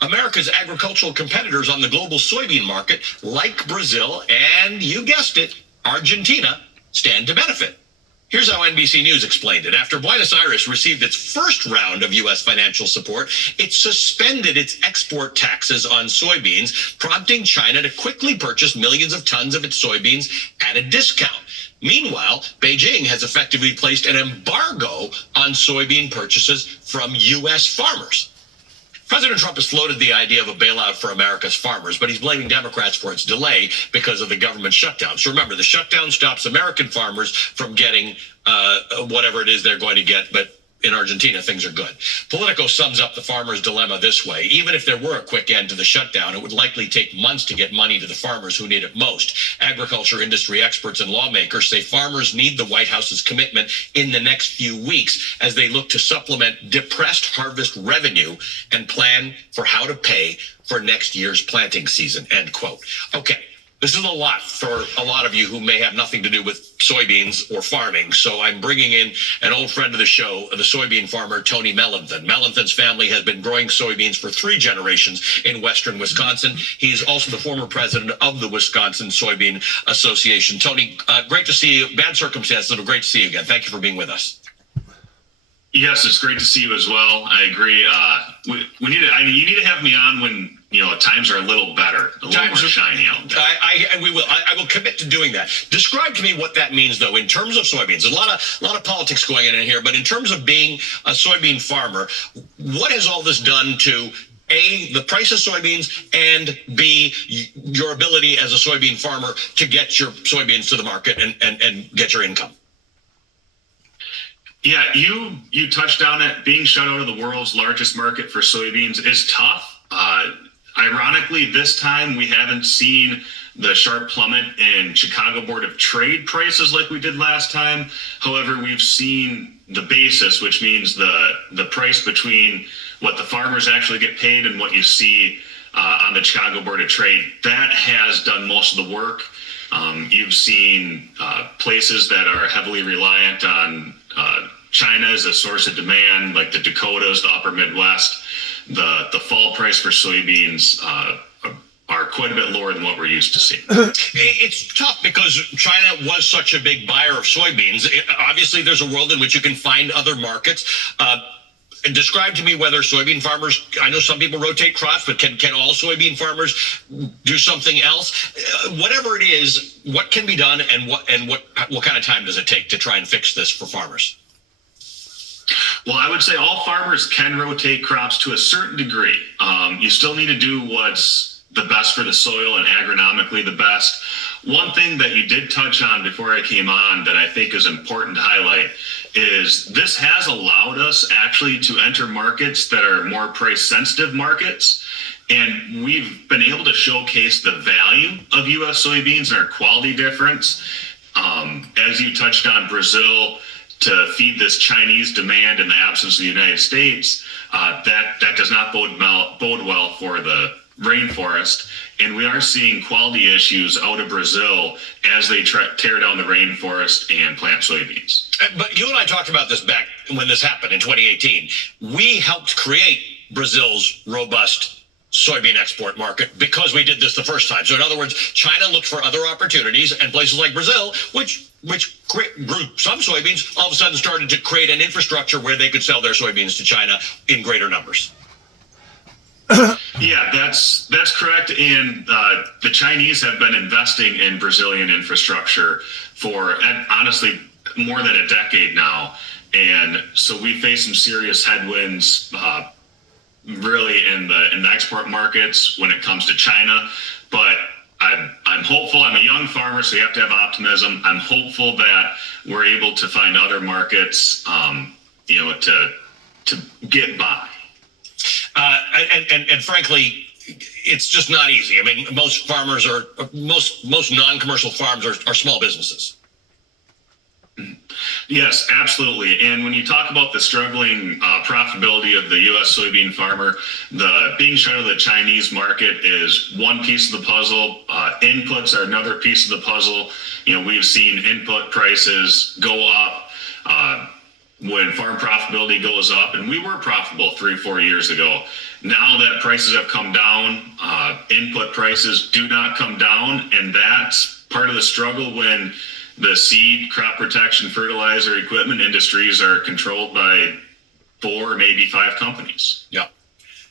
America's agricultural competitors on the global soybean market, like Brazil and, you guessed it, Argentina, stand to benefit. Here's how NBC News explained it. After Buenos Aires received its first round of U.S. financial support, it suspended its export taxes on soybeans, prompting China to quickly purchase millions of tons of its soybeans at a discount. Meanwhile, Beijing has effectively placed an embargo on soybean purchases from U.S. farmers. President Trump has floated the idea of a bailout for America's farmers, but he's blaming Democrats for its delay because of the government shutdown. So remember, the shutdown stops American farmers from getting whatever it is they're going to get, but in Argentina, things are good. Politico sums up the farmers' dilemma this way. Even if there were a quick end to the shutdown, it would likely take months to get money to the farmers who need it most. Agriculture industry experts and lawmakers say farmers need the White House's commitment in the next few weeks as they look to supplement depressed harvest revenue and plan for how to pay for next year's planting season, end quote. Okay. This is a lot for a lot of you who may have nothing to do with soybeans or farming. So I'm bringing in an old friend of the show, the soybean farmer, Tony Mellenthin. Mellenthin's family has been growing soybeans for 3 generations in western Wisconsin. He's also the former president of the Wisconsin Soybean Association. Tony, great to see you. Bad circumstances, but great to see you again. Thank you for being with us. Yes, it's great to see you as well. I agree. You need to have me on when times are a little better, a little more shiny out there. I will commit to doing that. Describe to me what that means, though, in terms of soybeans. A lot of politics going in here, but in terms of being a soybean farmer, what has all this done to A, the price of soybeans, and B, your ability as a soybean farmer to get your soybeans to the market and get your income? Yeah, you touched on it. Being shut out of the world's largest market for soybeans is tough. Ironically, this time we haven't seen the sharp plummet in Chicago Board of Trade prices like we did last time. However, we've seen the basis, which means the price between what the farmers actually get paid and what you see on the Chicago Board of Trade. That has done most of the work. You've seen places that are heavily reliant on China as a source of demand, like the Dakotas, the upper Midwest. The fall price for soybeans are quite a bit lower than what we're used to seeing. It's tough because China was such a big buyer of soybeans. Obviously, there's a world in which you can find other markets. Describe to me whether soybean farmers, I know some people rotate crops, but can all soybean farmers do something else? Whatever it is, what can be done and what kind of time does it take to try and fix this for farmers? Well, I would say all farmers can rotate crops to a certain degree. You still need to do what's the best for the soil and agronomically the best. One thing that you did touch on before I came on that I think is important to highlight is this has allowed us actually to enter markets that are more price sensitive markets. And we've been able to showcase the value of U.S. soybeans and our quality difference. As you touched on, Brazil, to feed this Chinese demand in the absence of the United States, that does not bode well for the rainforest. And we are seeing quality issues out of Brazil as they tear down the rainforest and plant soybeans. But you and I talked about this back when this happened in 2018. We helped create Brazil's robust soybean export market because we did this the first time. So in other words, China looked for other opportunities, and places like Brazil, which grew some soybeans, all of a sudden started to create an infrastructure where they could sell their soybeans to China in greater numbers. Yeah, that's correct. And the Chinese have been investing in Brazilian infrastructure for, honestly, more than a decade now. And so we face some serious headwinds really in the export markets when it comes to China. But I'm hopeful. I'm a young farmer, so you have to have optimism. I'm hopeful that we're able to find other markets, to get by. And frankly, it's just not easy. I mean, most farmers most non-commercial farms are small businesses. Yes, absolutely. And when you talk about the struggling profitability of the U.S. soybean farmer, the being shut out of the Chinese market is one piece of the puzzle. Inputs are another piece of the puzzle. We've seen input prices go up when farm profitability goes up, and we were profitable 3-4 years ago. Now that prices have come down, input prices do not come down, and that's part of the struggle when The seed, crop protection, fertilizer, equipment industries are controlled by 4, maybe 5 companies. Yeah.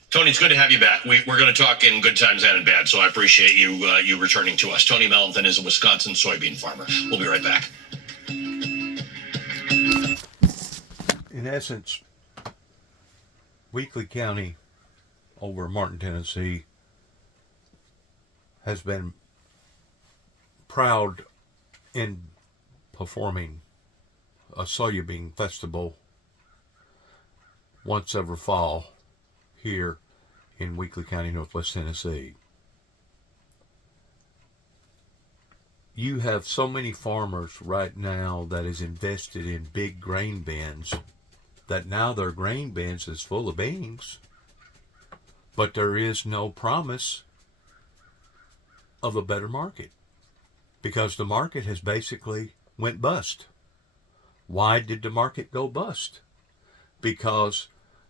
Tony, it's good to have you back. We're going to talk in good times and in bad, so I appreciate you returning to us. Tony Mellenthin is a Wisconsin soybean farmer. We'll be right back. In essence, Weakley County over Martin, Tennessee has been proud in performing a soybean festival once every fall here in Weakley County, Northwest Tennessee. You have so many farmers right now that is invested in big grain bins that now their grain bins is full of beans, but there is no promise of a better market because the market has basically went bust. Why did the market go bust? Because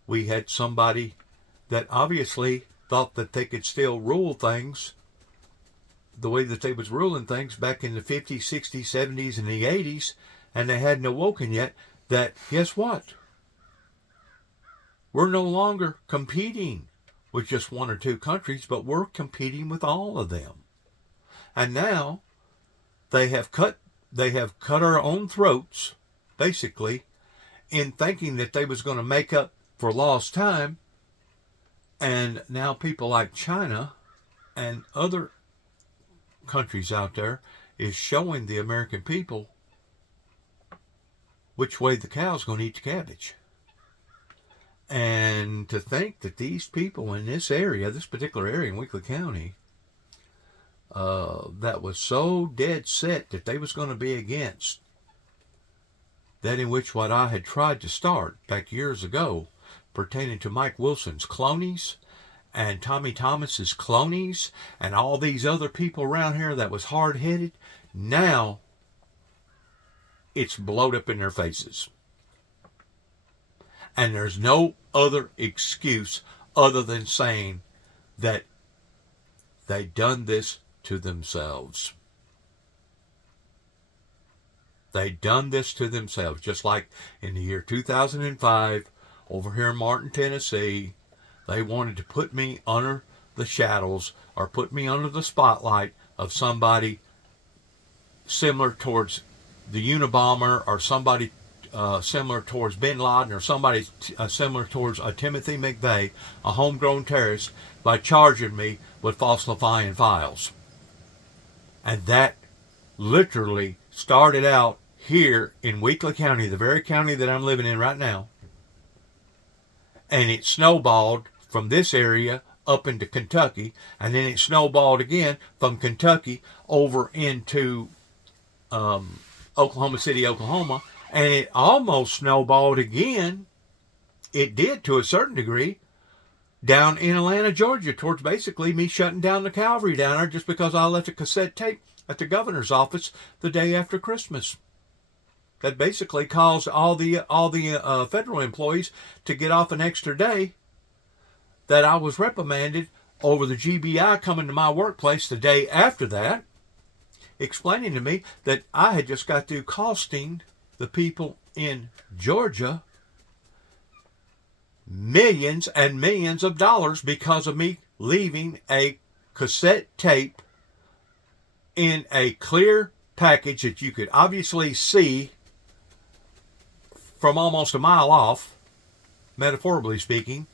we had somebody that obviously thought that they could still rule things the way that they was ruling things back in the 50s, 60s, 70s, and the 80s, and they hadn't awoken yet that, guess what? We're no longer competing with just 1 or 2 countries, but we're competing with all of them. And now they have cut our own throats, basically, in thinking that they was going to make up for lost time. And now people like China and other countries out there is showing the American people which way the cow's going to eat the cabbage. And to think that these people in this area, this particular area in Weakley County, that was so dead set that they was going to be against that in which what I had tried to start back years ago pertaining to Mike Wilson's clonies and Tommy Thomas's clonies and all these other people around here that was hard-headed, now it's blowed up in their faces. And there's no other excuse other than saying that they done this to themselves. They done this to themselves, just like in the year 2005 over here in Martin, Tennessee. They wanted to put me under the shadows or put me under the spotlight of somebody similar towards the Unabomber or somebody similar towards Bin Laden or somebody similar towards Timothy McVeigh, a homegrown terrorist, by charging me with falsifying files. And that literally started out here in Weakley County, the very county that I'm living in right now. And it snowballed from this area up into Kentucky, and then it snowballed again from Kentucky over into Oklahoma City, Oklahoma, and it almost snowballed again. It did to a certain degree down in Atlanta, Georgia, towards basically me shutting down the Calvary down there just because I left a cassette tape at the governor's office the day after Christmas. That basically caused all the federal employees to get off an extra day. That I was reprimanded over the GBI coming to my workplace the day after that, explaining to me that I had just got through costing the people in Georgia millions and millions of dollars because of me leaving a cassette tape in a clear package that you could obviously see from almost a mile off, metaphorically speaking,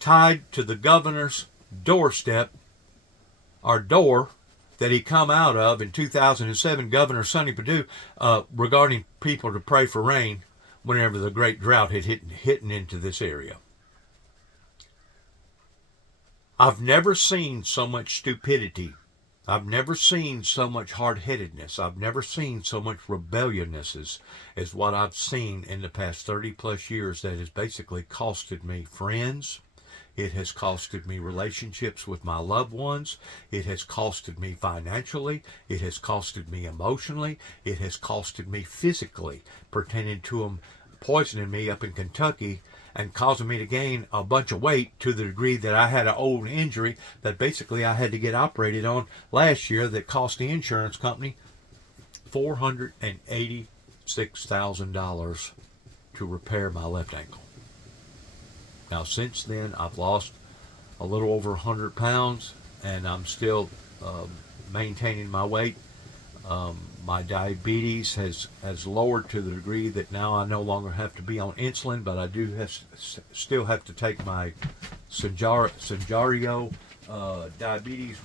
tied to the governor's doorstep or door that he come out of in 2007, Governor Sonny Perdue, regarding people to pray for rain whenever the great drought had hit into this area. I've never seen so much stupidity. I've never seen so much hard-headedness. I've never seen so much rebelliousness as what I've seen in the past 30 plus years that has basically costed me friends. It has costed me relationships with my loved ones. It has costed me financially. It has costed me emotionally. It has costed me physically, pertaining to them poisoning me up in Kentucky and causing me to gain a bunch of weight to the degree that I had an old injury that basically I had to get operated on last year that cost the insurance company $486,000 to repair my left ankle. Now, since then, I've lost a little over 100 pounds, and I'm still maintaining my weight. My diabetes has lowered to the degree that now I no longer have to be on insulin, but I do still have to take my Synjario diabetes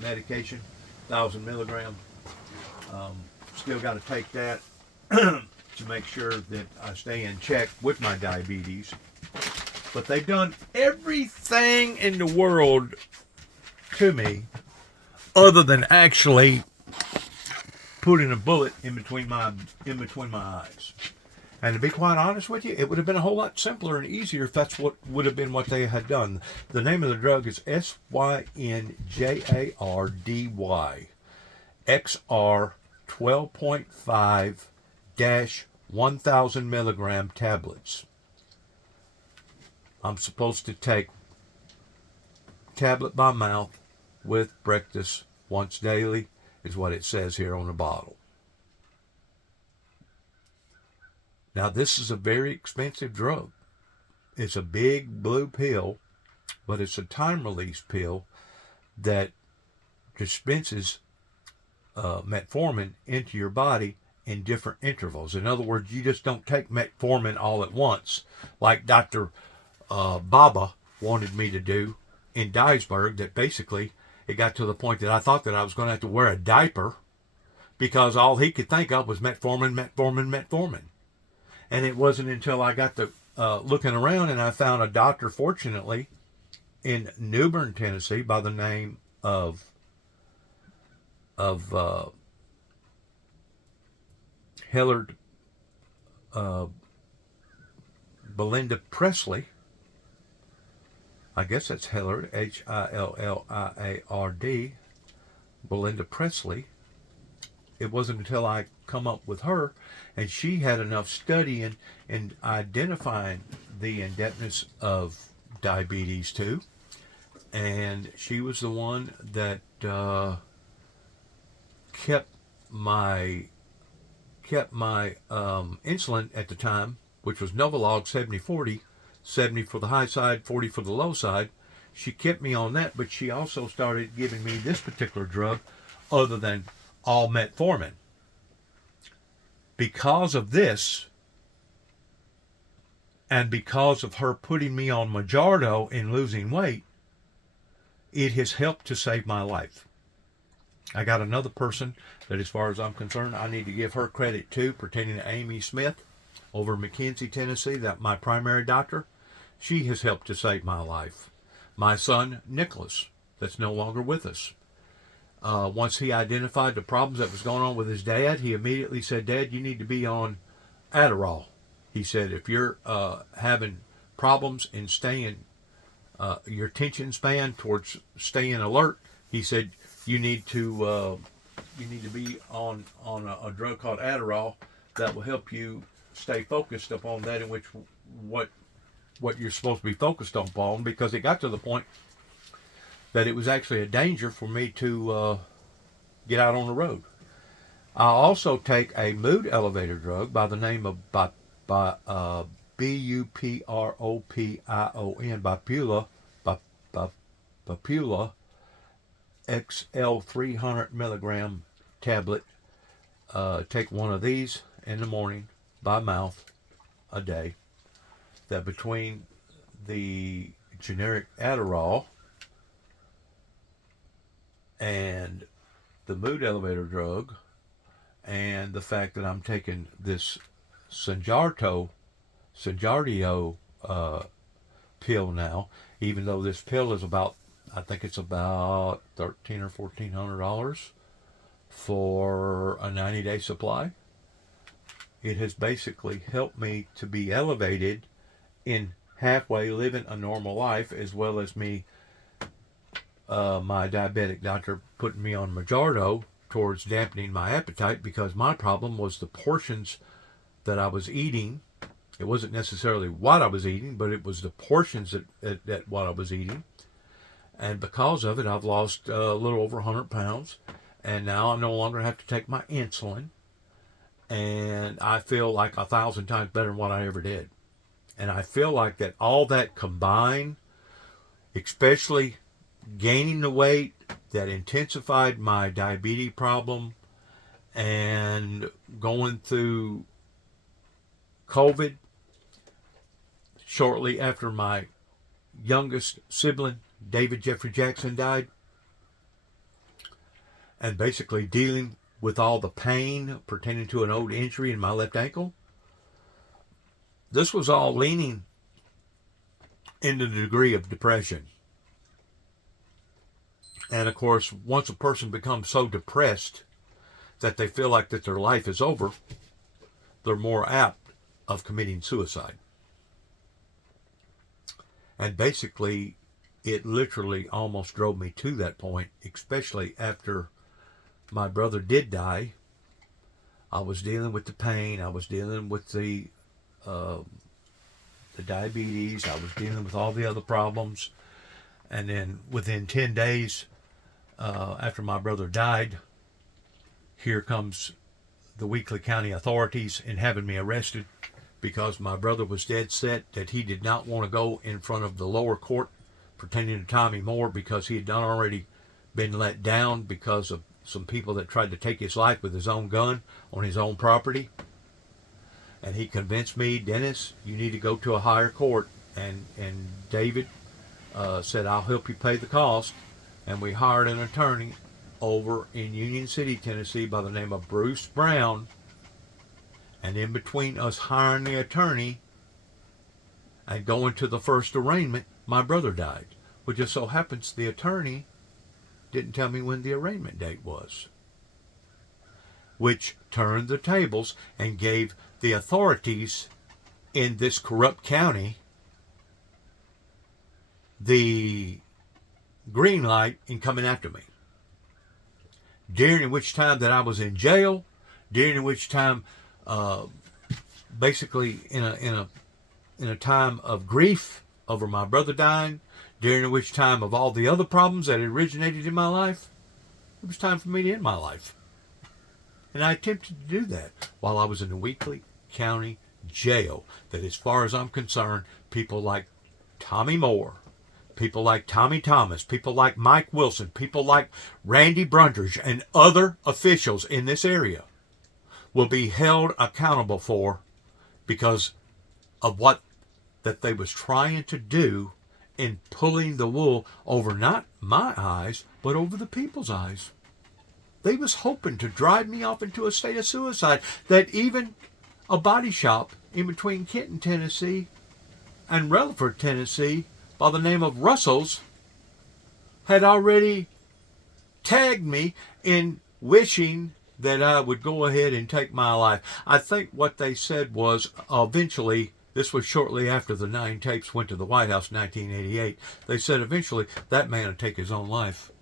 medication, 1,000 milligram. Still got to take that to make sure that I stay in check with my diabetes. But they've done everything in the world to me other than actually putting a bullet in between my eyes. And to be quite honest with you, it would have been a whole lot simpler and easier if that's what would have been what they had done. The name of the drug is SYNJARDY XR 12.5-1000 milligram tablets. I'm supposed to take tablet by mouth with breakfast once daily, is what it says here on the bottle. Now, this is a very expensive drug. It's a big blue pill, but it's a time-release pill that dispenses metformin into your body in different intervals. In other words, you just don't take metformin all at once, like Dr. Baba wanted me to do in Duisburg. That basically it got to the point that I thought that I was going to have to wear a diaper because all he could think of was metformin, metformin, metformin. And it wasn't until I got to looking around and I found a doctor, fortunately, in New Bern, Tennessee, by the name of Hillard Belinda Presley. I guess that's Hillard, Hilliard, Belinda Presley. It wasn't until I come up with her, and she had enough study in identifying the in-depthness of diabetes too, and she was the one that kept my insulin at the time, which was Novolog 70/40, 70 for the high side, 40 for the low side. She kept me on that, but she also started giving me this particular drug other than all metformin. Because of this, and because of her putting me on Mounjaro and losing weight, it has helped to save my life. I got another person that, as far as I'm concerned, I need to give her credit too, pertaining to Amy Smith over in McKenzie, Tennessee, that my primary doctor. She has helped to save my life. My son, Nicholas, that's no longer with us. Once he identified the problems that was going on with his dad, he immediately said, "Dad, you need to be on Adderall." He said, if you're having problems in staying, your attention span towards staying alert, he said, you need to be on a drug called Adderall that will help you stay focused upon that in which what you're supposed to be focused upon, because it got to the point that it was actually a danger for me to get out on the road. I also take a mood elevator drug by the name of Bupropion, Bupula XL 300 milligram tablet. Take one of these in the morning by mouth a day. That between the generic Adderall and the mood elevator drug and the fact that I'm taking this Synjario pill now, even though this pill is about, I think it's about $1,300 or $1,400 for a 90-day supply. It has basically helped me to be elevated in halfway living a normal life, as well as me, my diabetic doctor putting me on Mounjaro towards dampening my appetite, because my problem was the portions that I was eating. It wasn't necessarily what I was eating, but it was the portions that what I was eating. And because of it, I've lost a little over 100 pounds. And now I no longer have to take my insulin. and I feel like 1,000 times better than what I ever did. And I feel like that all that combined, especially gaining the weight, that intensified my diabetes problem, and going through COVID shortly after my youngest sibling, David Jeffrey Jackson, died, and basically dealing with all the pain pertaining to an old injury in my left ankle. This was all leaning into the degree of depression. And of course, once a person becomes so depressed that they feel like that their life is over, they're more apt of committing suicide. And basically, it literally almost drove me to that point, especially after my brother did die. I was dealing with the pain. I was dealing with the diabetes. I was dealing with all the other problems. And then within 10 days after my brother died, here comes the Weakley County authorities in having me arrested, because my brother was dead set that he did not want to go in front of the lower court pertaining to Tommy Moore, because he had already been let down because of some people that tried to take his life with his own gun on his own property. And he convinced me, Dennis, you need to go to a higher court. And David said, I'll help you pay the cost. And we hired an attorney over in Union City, Tennessee, by the name of Bruce Brown. And in between us hiring the attorney and going to the first arraignment, my brother died. Well, just so happens the attorney didn't tell me when the arraignment date was, which turned the tables and gave the authorities in this corrupt county the green light in coming after me. During which time that I was in jail, during which time basically in a time of grief over my brother dying, during which time of all the other problems that originated in my life, it was time for me to end my life. And I attempted to do that while I was in the Weakley County Jail, that as far as I'm concerned, people like Tommy Moore, people like Tommy Thomas, people like Mike Wilson, people like Randy Brundage, and other officials in this area will be held accountable for, because of what that they was trying to do in pulling the wool over not my eyes, but over the people's eyes. They was hoping to drive me off into a state of suicide, that even a body shop in between Kenton, Tennessee and Rutherford, Tennessee, by the name of Russell's, had already tagged me in wishing that I would go ahead and take my life. I think what they said was eventually, this was shortly after the 9 tapes went to the White House in 1988, they said eventually that man would take his own life.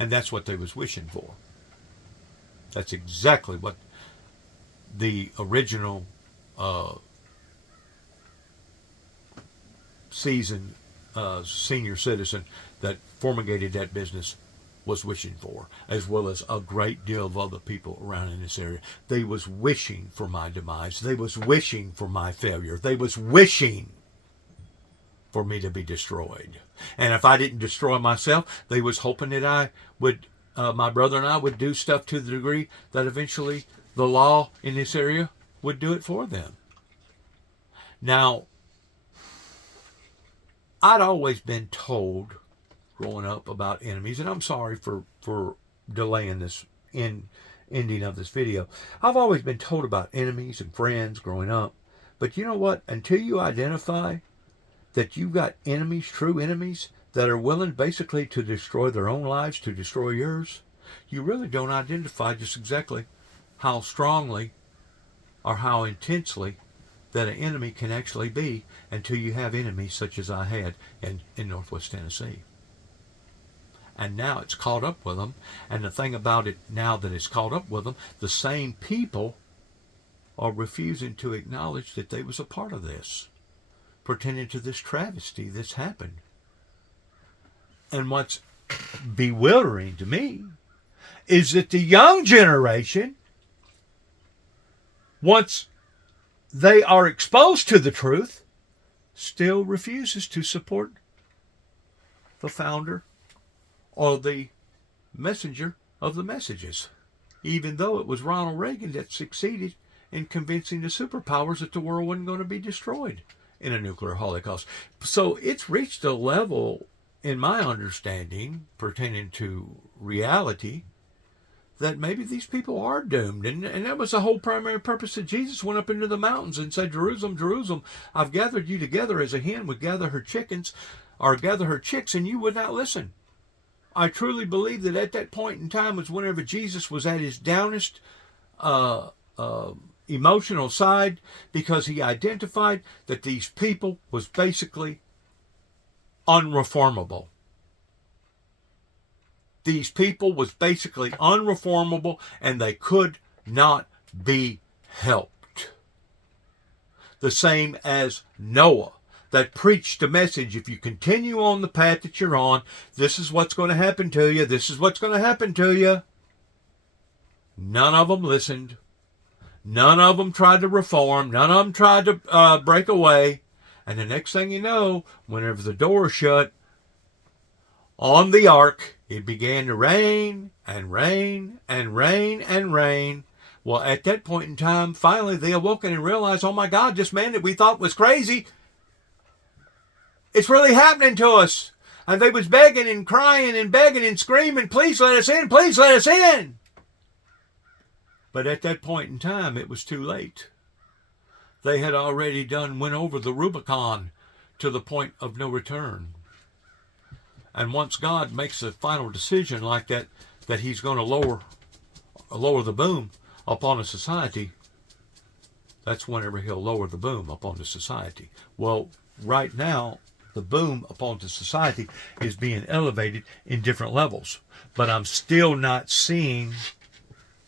And that's what they was wishing for. That's exactly what the original seasoned senior citizen that fumigated that business was wishing for, as well as a great deal of other people around in this area. They was wishing for my demise. They was wishing for my failure. They was wishing for me to be destroyed. And if I didn't destroy myself, they was hoping that I would, my brother and I would do stuff to the degree that eventually the law in this area would do it for them. Now, I'd always been told growing up about enemies, and I'm sorry for delaying this ending of this video. I've always been told about enemies and friends growing up. But you know what? Until you identify that you've got enemies, true enemies, that are willing basically to destroy their own lives, to destroy yours, you really don't identify just exactly how strongly or how intensely that an enemy can actually be, until you have enemies such as I had in Northwest Tennessee. And now it's caught up with them. And the thing about it, now that it's caught up with them, the same people are refusing to acknowledge that they was a part of this, pertaining to this travesty that's happened. And what's bewildering to me is that the young generation once they are exposed to the truth, still refuses to support the founder or the messenger of the messages, even though it was Ronald Reagan that succeeded in convincing the superpowers that the world wasn't going to be destroyed in a nuclear holocaust. So it's reached a level, in my understanding, pertaining to reality, that maybe these people are doomed. And that was the whole primary purpose that Jesus went up into the mountains and said, Jerusalem, Jerusalem, I've gathered you together as a hen would gather her chickens, or gather her chicks, and you would not listen. I truly believe that at that point in time was whenever Jesus was at his downest emotional side, because he identified that these people was basically unreformable. These people was basically unreformable, and they could not be helped. The same as Noah, that preached the message, if you continue on the path that you're on, this is what's going to happen to you, this is what's going to happen to you. None of them listened. None of them tried to reform. None of them tried to break away. And the next thing you know, whenever the door shut on the ark, it began to rain and rain and rain and rain. Well, at that point in time, finally they awoke and realized, oh my God, this man that we thought was crazy, it's really happening to us. And they was begging and crying and begging and screaming, please let us in, please let us in. But at that point in time, it was too late. They had already went over the Rubicon to the point of no return. And once God makes a final decision like that, that he's going to lower the boom upon a society, that's whenever he'll lower the boom upon the society. Well, right now, the boom upon the society is being elevated in different levels. But I'm still not seeing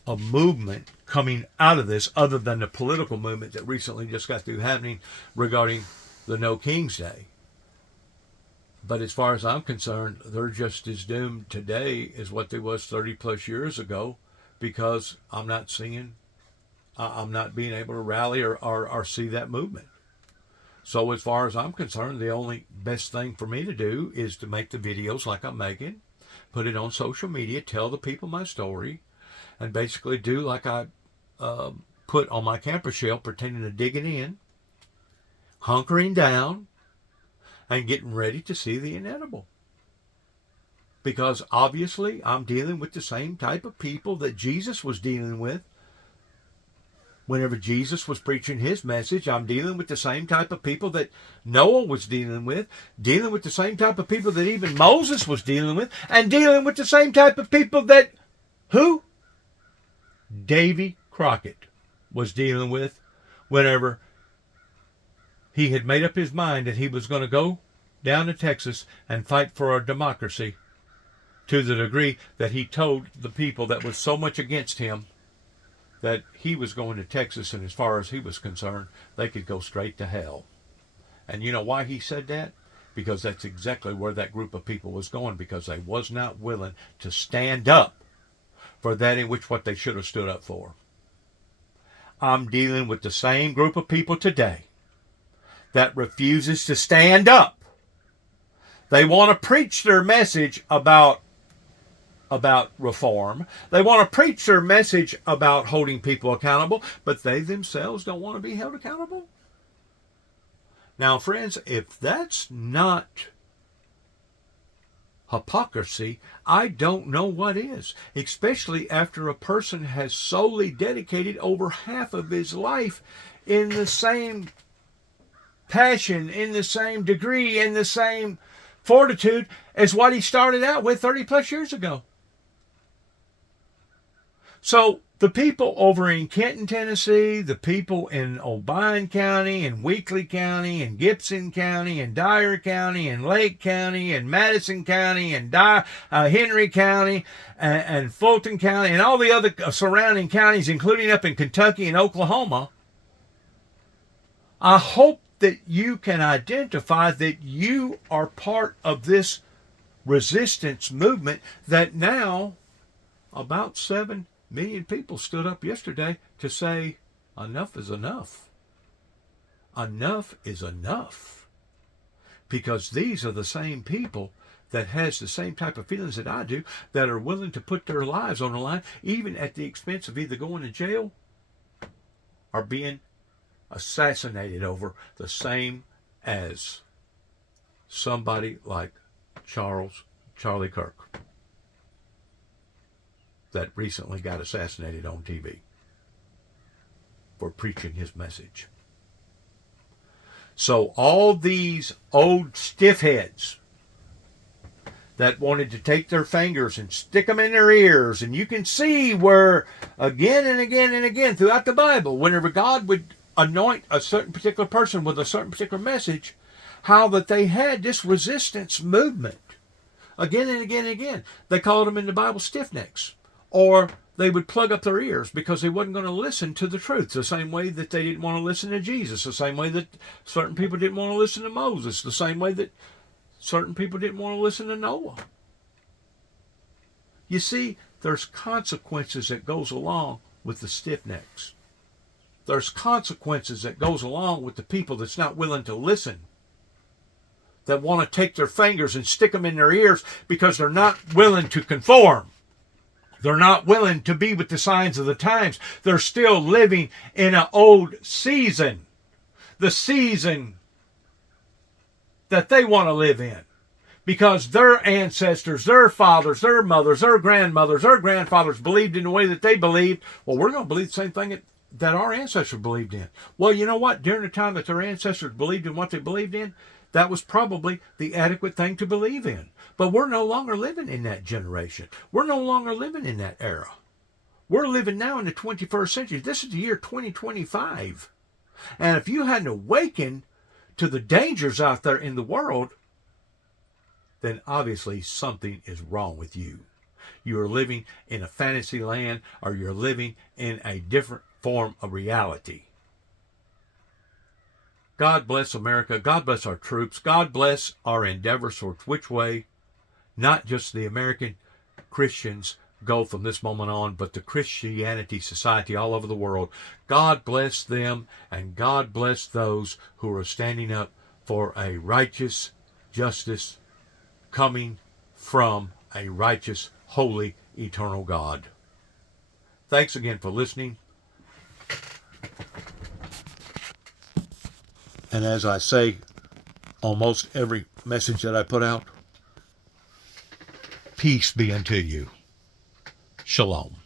a movement coming out of this other than the political movement that recently just got through happening regarding the No King's Day. But as far as I'm concerned, they're just as doomed today as what they was 30 plus years ago, because I'm not being able to rally or see that movement. So as far as I'm concerned, the only best thing for me to do is to make the videos like I'm making, put it on social media, tell the people my story, and basically do like I put on my camper shell, pretending to digging in, hunkering down, and getting ready to see the inedible. Because obviously I'm dealing with the same type of people that Jesus was dealing with. Whenever Jesus was preaching his message, I'm dealing with the same type of people that Noah was dealing with the same type of people that even Moses was dealing with, and dealing with the same type of people that, who? Davy Crockett was dealing with whenever he had made up his mind that he was going to go down to Texas and fight for our democracy, to the degree that he told the people that was so much against him that he was going to Texas, and as far as he was concerned, they could go straight to hell. And you know why he said that? Because that's exactly where that group of people was going, because they was not willing to stand up for that in which what they should have stood up for. I'm dealing with the same group of people today that refuses to stand up. They want to preach their message about reform. They want to preach their message about holding people accountable, but they themselves don't want to be held accountable. Now, friends, if that's not hypocrisy, I don't know what is, especially after a person has solely dedicated over half of his life in the same passion, in the same degree, in the same fortitude as what he started out with 30 plus years ago. So the people over in Kenton, Tennessee, the people in Obion County, and Weakley County, and Gibson County, and Dyer County, and Lake County, and Madison County, and Henry County, and Fulton County, and all the other surrounding counties, including up in Kentucky and Oklahoma, I hope that you can identify that you are part of this resistance movement that now about 7 million people stood up yesterday to say enough is enough. Enough is enough. Because these are the same people that has the same type of feelings that I do, that are willing to put their lives on the line, even at the expense of either going to jail or being assassinated over, the same as somebody like Charlie Kirk that recently got assassinated on TV for preaching his message. So all these old stiffheads that wanted to take their fingers and stick them in their ears, and you can see where again and again and again throughout the Bible, whenever God would anoint a certain particular person with a certain particular message, how that they had this resistance movement again and again and again. They called them in the Bible stiffnecks, or they would plug up their ears because they wasn't going to listen to the truth, the same way that they didn't want to listen to Jesus, the same way that certain people didn't want to listen to Moses, the same way that certain people didn't want to listen to Noah. You see, there's consequences that goes along with the stiffnecks. There's consequences that goes along with the people that's not willing to listen, that want to take their fingers and stick them in their ears because they're not willing to conform. They're not willing to be with the signs of the times. They're still living in an old season. The season that they want to live in. Because their ancestors, their fathers, their mothers, their grandmothers, their grandfathers believed in the way that they believed. Well, we're going to believe the same thing that our ancestors believed in. Well, you know what? During the time that their ancestors believed in what they believed in, that was probably the adequate thing to believe in. But we're no longer living in that generation. We're no longer living in that era. We're living now in the 21st century. This is the year 2025. And if you hadn't awakened to the dangers out there in the world, then obviously something is wrong with you. You are living in a fantasy land, or you're living in a different form of reality. God bless America. God bless our troops. God bless our endeavors towards which way not just the American Christians go from this moment on, but the Christianity society all over the world. God bless them, and God bless those who are standing up for a righteous justice coming from a righteous, holy, eternal God. Thanks again for listening. And as I say almost every message that I put out, peace be unto you. Shalom.